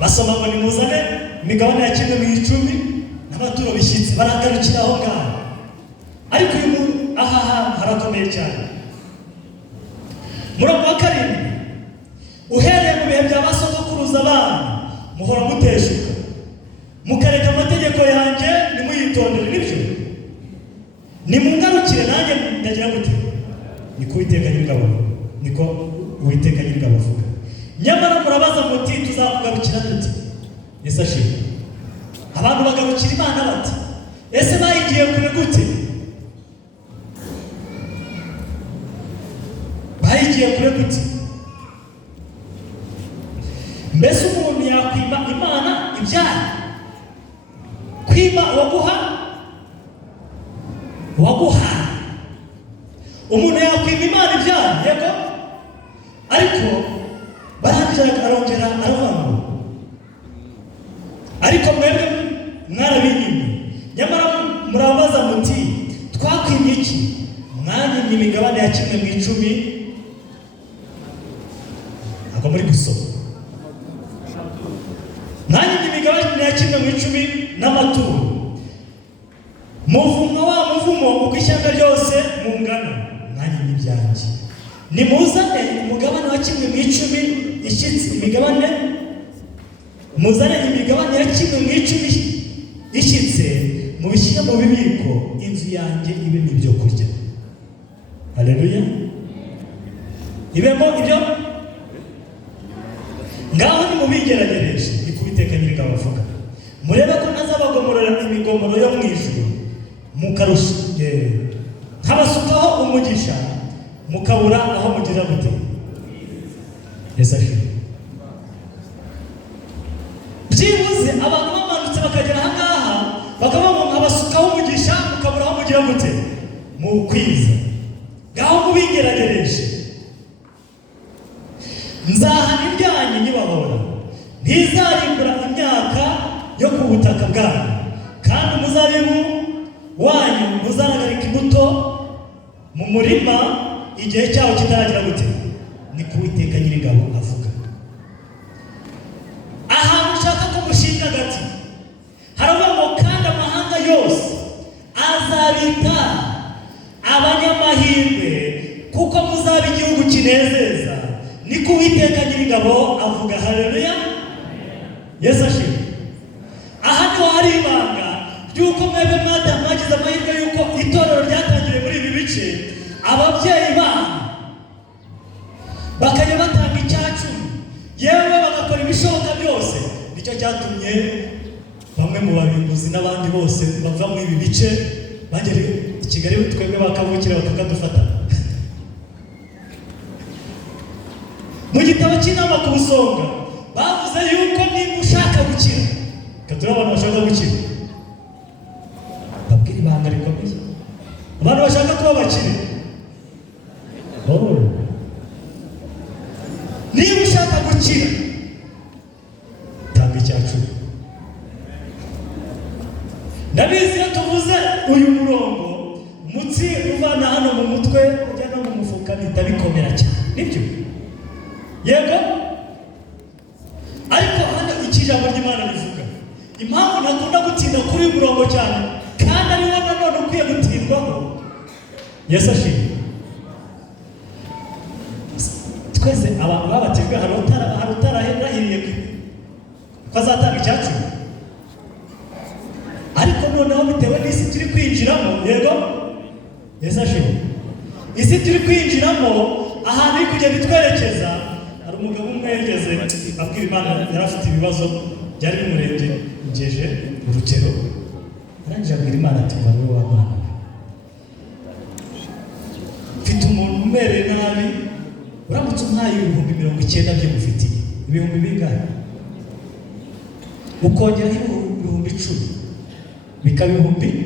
basoma ngo nimuzane imigabane ya 10 n'amaturo bishyitsi, baragarukira aho ngaho. Ariko uyu aha harakomeye cyane. Murongo wa 7, uhereye mu bihe bya basogokuruza abana muhora muteshuka mukareka amategeko yanjye nimuyitondere, nibyo nimungarukire nanjye ndagira gute, niko Uwiteka Nyir'ingabo, niko Uwiteka Nyir'ingabo avuga. Nyamara murabaza muti tuzakugarukira dute? Yesu ashimwe. Abantu bagarukira Imana bati ese bayigiye kure gute? Bayigiye kure gute? Mbese umuntu yakwima Imana ibyaha? Kwima waguha umuntu yakwima Imana ibyaha, yego? Ariko barangije arongera aravuga ngo ariko mwebwe mwarabinyimye. Nyamara murabaza muti twakwimye iki? Mwanyimye imigabane ya 10 ako muri gusoma. Mwanyimye imigabane ya 10 n'amaturo. Muvumo wa muvumo uko ishyanga ryose mungana, mwanyimye ibyanjye. Nimuzane umugabane wa 10 ishyitsi, imigabane muzane imigabane ya 10 ishyitse mubishyire mu bibiko, inzu yanjye ibe n'ibyo kurya. Haleluya. Ibemo ibyo ngaho nimubigeragereje, niko Uwiteka Nyir'ingabo avuga. Murebe ko ntazabagomorera imigomoro yo mu ijuru mukarusha nkabasukaho umugisha mukabura aho mugira gute. Yesu ashimwe. Byibuze abantu bamanutse bakagera aha ngaha bakavuga ngo nkabasukaho umugisha mukabura aho mugira gute, mu kwiza. Ngaho mubigeragereje, nzahana ibyanyu nibahora, ntizarimbura imyaka yo ku butaka bwanyu, kandi umuzabibu wanyu muzanagarika imbuto mu murima igihe cyawo kitaragira gute, niko Uwiteka Nyir'ingabo avuga. Ahantu ushaka ko mushinga gati haravuga ngo kandi amahanga yose azabita abanyamahirwe kuko muzaba igihugu kinezeza, niko Uwiteka Nyir'ingabo avuga. Haleluya. Yesu ashimwe. Aha niho hari ibanga ry'uko mwebwe mwagize amahirwe y'uko itorero ryatangiriye muri ibi bice, ababyeyi banyu bakajya batanga icyacu, yewe bagakora ibishoboka byose. Nicyo cyatumye bamwe mu babimbuzi n'abandi bose bava muri ibi bice bagera i Kigali, twebwe bakavukira bakadufata. Mu gitabo cy'inama ku busonga bavuze yuko niba ushaka gukira, katuri abantu bashaka gukira, babwira ibanga rikomeye. Abantu bashaka kuba bakire, niba ushaka gukira ndabizi iyo tuvuze uyu murongo umutsi uvana hano mu mutwe ujya no mu mufuka bihita bikomera cyane, nibyo yego. Ariko hano ikijambo ry'Imana rivuga impamvu ntakunda gutinda kuri uyu murongo cyane kandi ari wo nanone ukwiye gutindwaho. Yesu ashimwe. Twese abantu babatijwe hari utarahiriye ko azatanga icyacu, ariko noneho bitewe n'isi turi kwinjiramo, yego Yesu ashimwe, isi turi kwinjiramo ahantu iri kugenda itwerekeza. Hari umugabo umwe yigeze abwira Imana, yari afite ibibazo byari bimurengeje urugero, arangije abwira Imana ati wowe w'Imana, mfite umuntu umereye nabi, uramutse umpaye 90,000 by'umufitiye, ibihumbi bingahe? Ukongeraho 10,000 bikaba 100,000,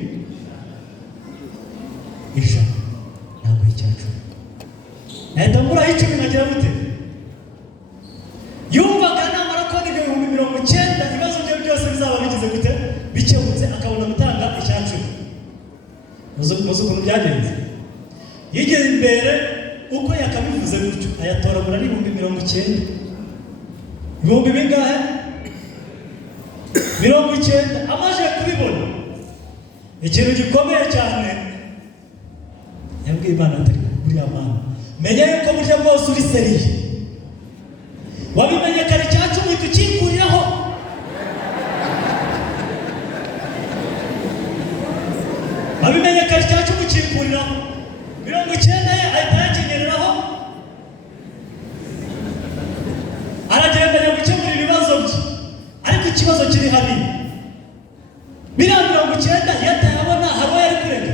ntabwo icyacu nahita mburaho 10 nagira gute? Yumvaga namara kubona 90,000 ibibazo bye byose bizaba bigize gute? Bikemutse, akabona gutanga icyacu. Muzi ukuntu byagenze? Yigeze imbere uko yakabivuze gutyo ayatoragura ari 90,000. Ibihumbi bingahe? 90. Amaze kubibona ikintu gikomeye cyane, yabwiye Imana ati buriya Mana, menya yuko burya bwose uri seriye, wabimenye kare icyacu uhita ukikuriraho. Wabimenye kare icyacu ukikuriraho, 90 ye ahita yakinyereraho, aragenda ajya gukemura ibibazo bye. Ariko ikibazo kiri hariya, biriya 90 yatayabona hari uwo yari kurega.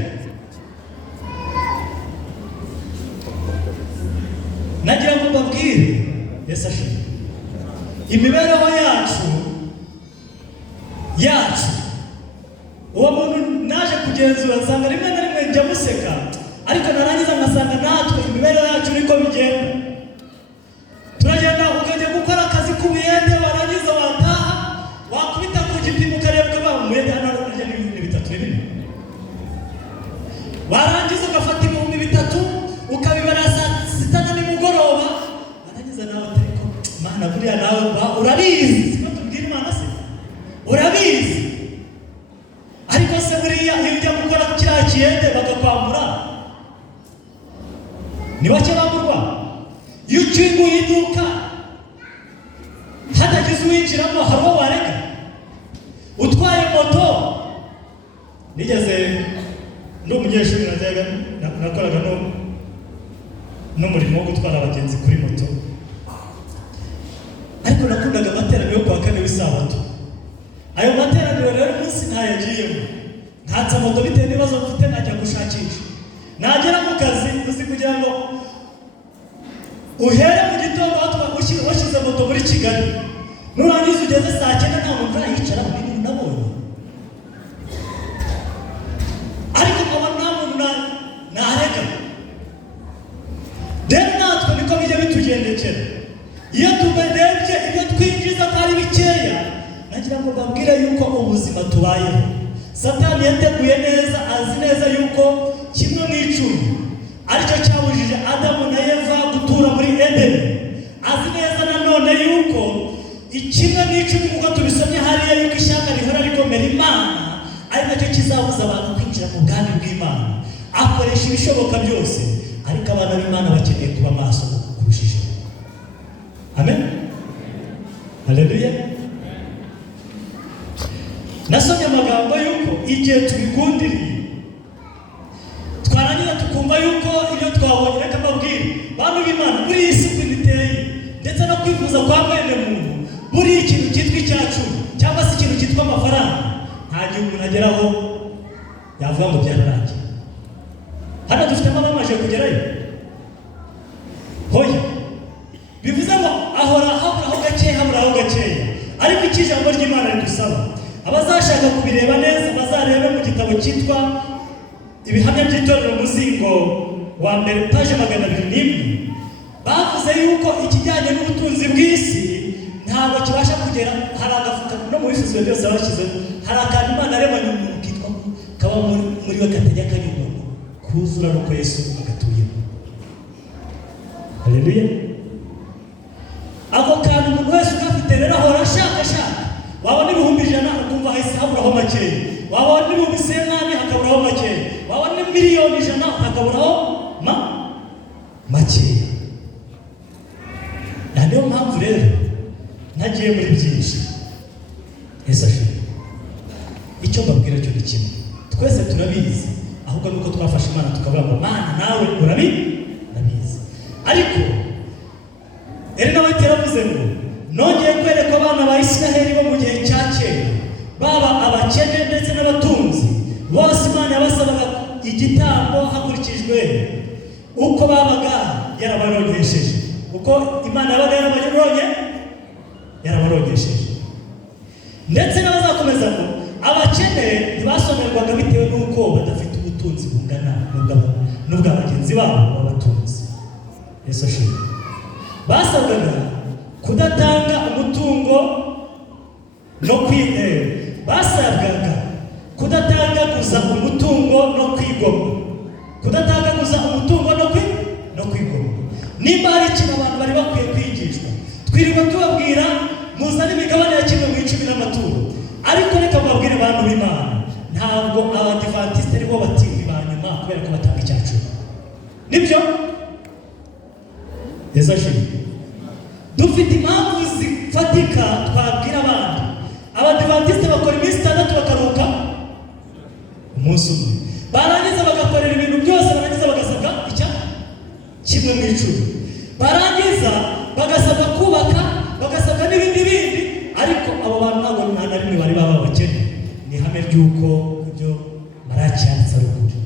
Nagira ngo mbabwire, Yesu ashimwe, imibereho yacu uwo muntu naje kugenzura nsanga rimwe na rimwe njya museka, ariko narangiza ngasanga natwe imibereho yacu niko bigenda. Turagenda ukajya gukora akazi k'ubuyede, warangiza wataha wakubita ku gipimo ukareba ko umuyede hano arya 3,000, warangiza ugafata 3,000 ukabibara saa 6 nimugoroba, warangiza nawe ariko Mana buriya nawe urabizi, siko tubwira Imana se urabizi, ariko se buriya iyo ujya gukora kiriya kiyede bagakwambura ni bake bamburwa. Iyo ukinguye iduka hatagize uwinjiramo hari uwo wareka. Utwaye moto, nigeze ndi umunyeshuri nakoraga n'umurimo wo gutwara abagenzi kuri moto, ariko nakundaga amateraniro yo kuwa kane w'isabato. Ayo materaniro rero umunsi ntayagiyemo, ntatsa moto bitewe n'ibibazo mfite, najya gushakisha. Nagera mu kazi uzi kugira ngo uhere mu gitondo washyize moto muri Kigali, nurangiza ugeze saa 9 nta muntu arayicara mu bintu nabonye, ariko nkaba nta muntu nareka. Rero natwe niko bijya bitugendekera. Iyo tuberebye ibyo twinjiza ko ari bikeya, nagira ngo mbabwire yuko ubuzima tubayeho Satani yateguye neza, azi neza yuko 1/10 aricyo cyabujije Adamu na Eva gutura muri Edeni. Azi neza nanone yuko 1/10 nk'uko tubisomye hariya yuko ishyaka rihora rikomera Imana ari nacyo kizabuza abantu kwinjira mu bwami bw'Imana. Akoresha ibishoboka byose, ariko abana b'Imana bakeneye kuba maso kurushije. Amen. Haleluya. Nasomye amagambo yuko igihe tubikundiriye twarangira tukumva yuko ibyo twabonye, reka mbabwire bantu b'Imana, buri isi biteye ndetse no kwifuza kwa mwene muntu, buri ikintu cyitwa icyacu cyangwa se ikintu cyitwa amafaranga, nta gihe umuntu ageraho yavuga ngo byararangiye. Hano dufitemo abamaze kugerayo, hoya bivuze ngo haburaho gakeya, ariko ijambo ry'Imana ridusaba abazashaka kubireba neza bazarebe mu gitabo cyitwa Ibihamya by'itorero Muzingo wa mbere paje 201. Bavuze yuko ikijyanye n'ubutunzi bw'isi ntabwo kibasha kugera, hari agafuka no mu bifuzwe byose bashyize, hari akantu Imana yaremanye umuntu kitwa kaba muri we katajya kanyurwa kuzura nuko Yesu agatuyemo. Haleluya. Ako kantu umuntu wese ugafite rero ahora ashaka wabona ibihumbi 100 ukumva hahise haburaho makeya, wabona ibihumbi 1000 hakaburaho makeya, wabona miliyoni 100 hakaburaho makeya. Niyo mpamvu rero ntagiye muri byinshi. Yesu ashimwe. Icyo mbabwira cyo ni kimwe, twese turabizi, ahubwo nuko twafashe Imana tukavuga ngo Mana nawe urabizi. Ariko nawe teravuze ngo nongeye kwereka abana ba Isiraheli bo mu gihe cya kera, baba abakene ndetse n'abatunzi, bose Imana yabasabaga igitambo hakurikijwe uko babaga yarabarogesheje, uko Imana yabaga yarabarogesheje. Ndetse n'abazakomeza ngo abakene ntibasonerwaga bitewe n'uko badafite ubutunzi bungana n'ubwa bagenzi babo b'abatunzi. Yesu ashimwe. Basabwaga kudatanga umutungo no basabwaga kudatangaguza umutungo no kwigomwa, kudatangaguza umutungo no kwigomwa. Nimba hari ikintu abantu bari bakwiye kwigishwa, twirirwa tubabwira muzane imigabane ya 10 n'amaturo, ariko reka mbabwire abantu b'Imana, ntabwo abadivantiste aribo batindi ba nyuma kubera ko batanga icyacu. Nibyo? Yesu ashimwe. Dufite impamvu zifatika twabwira abandi. Abadivantiste bakora iminsi 6 bakaruhuka umunsi umwe, barangiza bagakorera ibintu byose, barangiza bagasabwa kimwe mu icumi, barangiza bagasabwa kubaka, bagasabwa n'ibindi, ariko abo bantu ntabwo nta na rimwe bari baba bakene. Ni ihame ry'uko ibyo Maraki yanditse ari ukuri.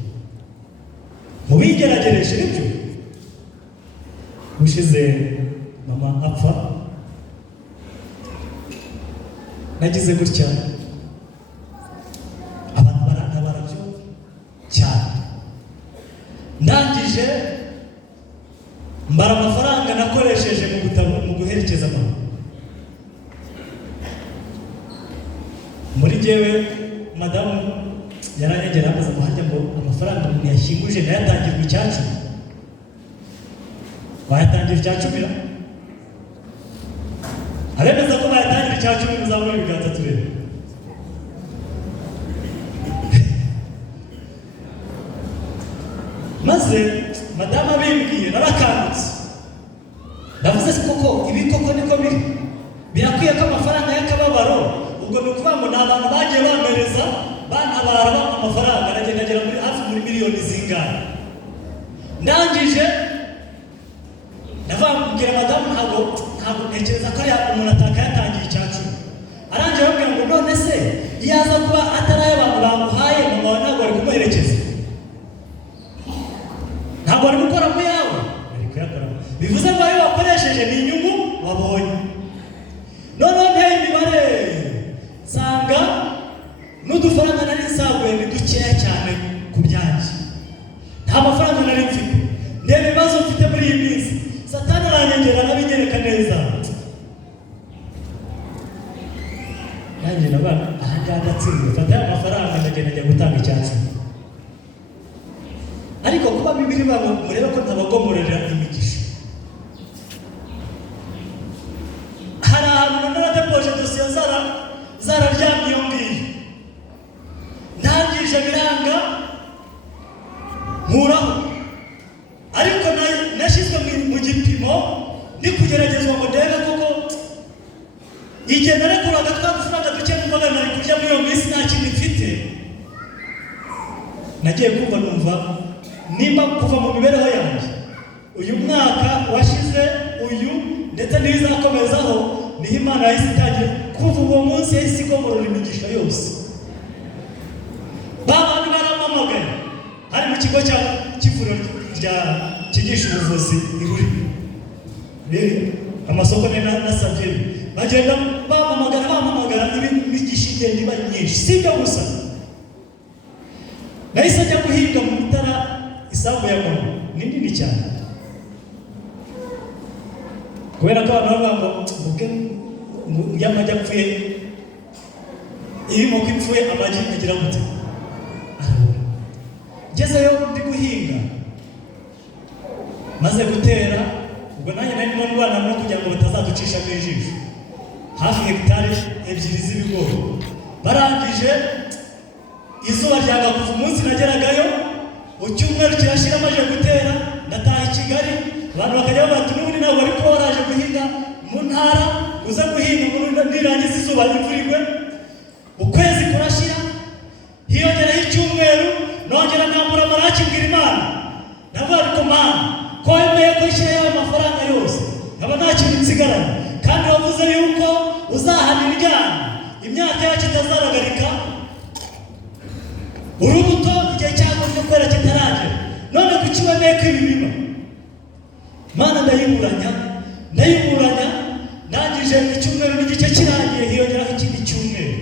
Mubigeragereje nibyo. Ushize mama apfa, nagize gutya, abantu barantabara byo cyane. Ndangije mbara amafaranga nakoresheje mu guherekeza mama. Muri jewe madamu yaranyegera amaze guhajya ngo amafaranga umuntu yashyinguje nayatangirwa icyacu. Bayatangira icyacu bira? Abemeza ko bayatangira icyacu muzabona ibiganza turebe. Maze madamu abimbwiye narakangutse, ndavuze koko ibi koko niko biri, birakwiye ko amafaranga y'akababaro, ubwo ni ukuvuga ngo ni abantu bagiye bamereza bantabara amafaranga aragenda muri hafi muri miliyoni zingana. Ndangije ndavambwira madamu ntabwo ntekereza ko umuntu atakayatangiye icyacu. Arangije bambwira ngo none se iyo aza kuba atari ay'abantu bamuhaye, mama wawe ntabwo ari kumuherekeza, ntabwo ari gukora mu yawe, ari kuyakora. Bivuze ngo ayo wakoresheje ni inyungu wabonye. Noneho nteye imibare nsanga n'udufaranga nari nsaguye ni dukeya cyane ku byanjye, nta mafaranga nari mfite. Ndeba ibibazo mfite muri iyi minsi, Satani aranyegera nabigereka neza. Nanjye nabana ahangaha ndatsinze, mfata amafaranga ndagenda njya gutanga icyacu. Ariko kuba Bibiri babo murebe ko ntabagomorera imigisha. Hari ahantu naradepoje dosiye zararyamye iyo ngiyo, ndangije biranga nkuraho, ariko nashyizwe mu gipimo ndi kugeragezwa ngo ndebe koko igihe narekuraga twa dufaranga duke mvuga nari kurya muri iyo minsi nta kintu mfite. Nagiye kumva numva nimba kuva mu mibereho yanjye uyu mwaka washize uyu ndetse n'ibizakomezaho, niho Imana yahise itangira kuva uwo munsi yahise igomorora imigisha yose. Babandi baramamagaye, hari mu kigo cy'ivuriro cyigisha ubuvuzi Ihuri, amasoko nasabye, bagenda bamamagara imigisha igenda iba myinshi. Si ibyo gusa, nahise ajya guhinga mu Mutara, isambu ya mama ni nini cyane, kubera ko abantu bavuga ngo y'amajyi apfuye, iyo inkoko ipfuye amagi agira gute? ngezeyo ndi guhinga maze gutera ubwo nanjye narimo ndwana no kugira ngo batazaducisha ijisho hafi hegitari 2 z'ibigori barangije izuba ryanga kuva umunsi nageragayo icyumweru kirashira maze gutera ndataha i Kigali abantu bakajya bati n'ubundi ntabwo ariko waraje guhinga mu ntara uza guhinga muri nirangiza izuba imvura igwe ukwezi kurashira hiyongeraho icyumweru nongera nkambura amaraki mbwira Imana ndavuga ariko Mana ko wemeye ko ishyiraho amafaranga yose nkaba nta kintu nsigaranye kandi wavuze yuko uzahanira iryana imyaka yacu itazaragarika urubuto igihe cyako cyo kwera kitaragera none kuki wemeye ko ibi biba Mana ndayiburanya ndangije icyumweru n'igice kirangiye hiyongeraho ikindi cyumweru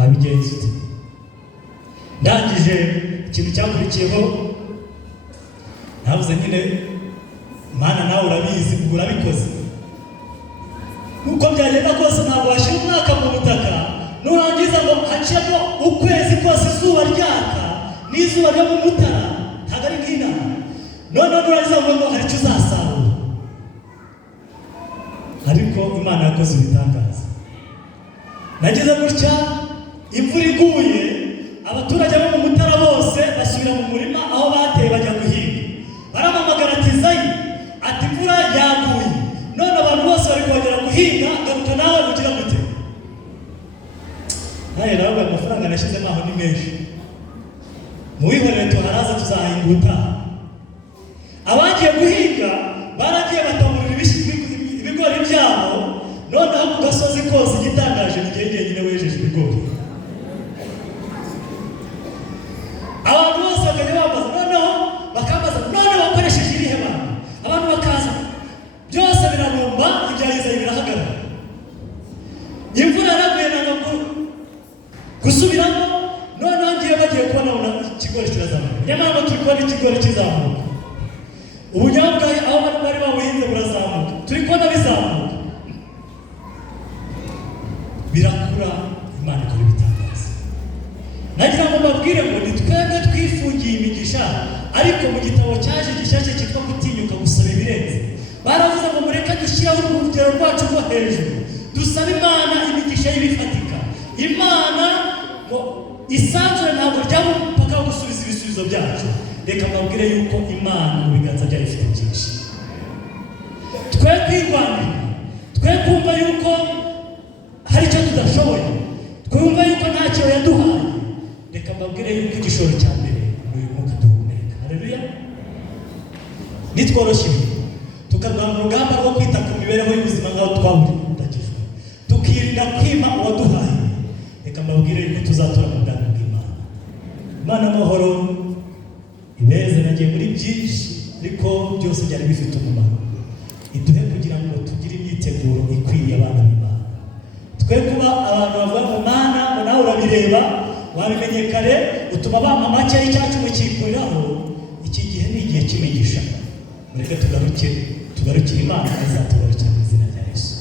abigenza ute ndangije ikintu cyakurikiyeho navuze nyine Mana nawe urabizi ubwo urabikoze nuko byagenda kose ntabwo washyira umwaka mu butaka nurangiza ngo hacemo ukwezi kose izuba ryaka n'izuba ryo mu Mutara ntabwo ari nk'inama none nurangiza ngo hari icyo uzasarura ariko Imana yakoze ibitangaza nageze gutya imvura iguye abaturage bo mu Mutara bose basubira mu murima aho bateye bajya guhinga baramamagara ati Zayi ati imvura yaguye none abantu bose bari kongera guhinga garuka nawe ugira gute naye nawe amafaranga nashyizemo aho ni menshi muwihorere tuharaza tuzahinga utaha abagiye guhinga baragiye batamurira ibigori byabo noneho ku gasozi kose igitangaje ni igihe nyine wejeje ibigori abantu bose bakajya bambaza noneho bakambaza none wakoresheje irihe bantu abantu bakaza byose birabumba ibyahize birahagarara imvura yaraguye ntabwo gusubiramo noneho ngiye bagiye kubona ikigori kirazamuka nyamara turi kubona ikigori kizamuka ubunyobwa aho bari babuhinze burazamuka turi kubona bizamuka birakura Imana ikora ibitangaza nagira ngo mbabwire ngo ni twebwe twifungiye imigisha ariko mu gitabo cyaje gishyashya cyitwa gutinyuka gusaba ibirenze baravuze ngo mureka dushyiraho urugero rwacu rwo hejuru dusaba Imana imigisha y'ibifatika Imana ngo isanzure ntabwo ryaba umupaka wo gusubiza ibisubizo byacu reka mbabwire yuko Imana mu biganza byayo ifite byinshi twe kwirwanira twe kumva yuko hari icyo tudashoboye twumva yuko ntacyo yaduhaye reka mbabwire yuko igishoro cya mbere ni uyu mwuka duhumeka haleluya nitworoshye tukarwana urugamba rwo kwita ku mibereho y'ubuzima nk'aho twabudagijwe tukirinda kwima uwaduhaye reka mbabwire yuko tuzatura mu bwami bw'Imana Imana amahoro ibeze nagiye muri byinshi ariko byose byari bifite umumaro iduhe kugira ngo tugire imyiteguro ikwiriye abana b'Imana twe kuba abantu bavuga ngo Mana ngo nawe urabireba wabimenye kare utuma bampa make y'icyacu mukikuriraho iki gihe ni igihe cy'imigisha mureke tugarukire Imana izatugarukira mu izina rya Yesu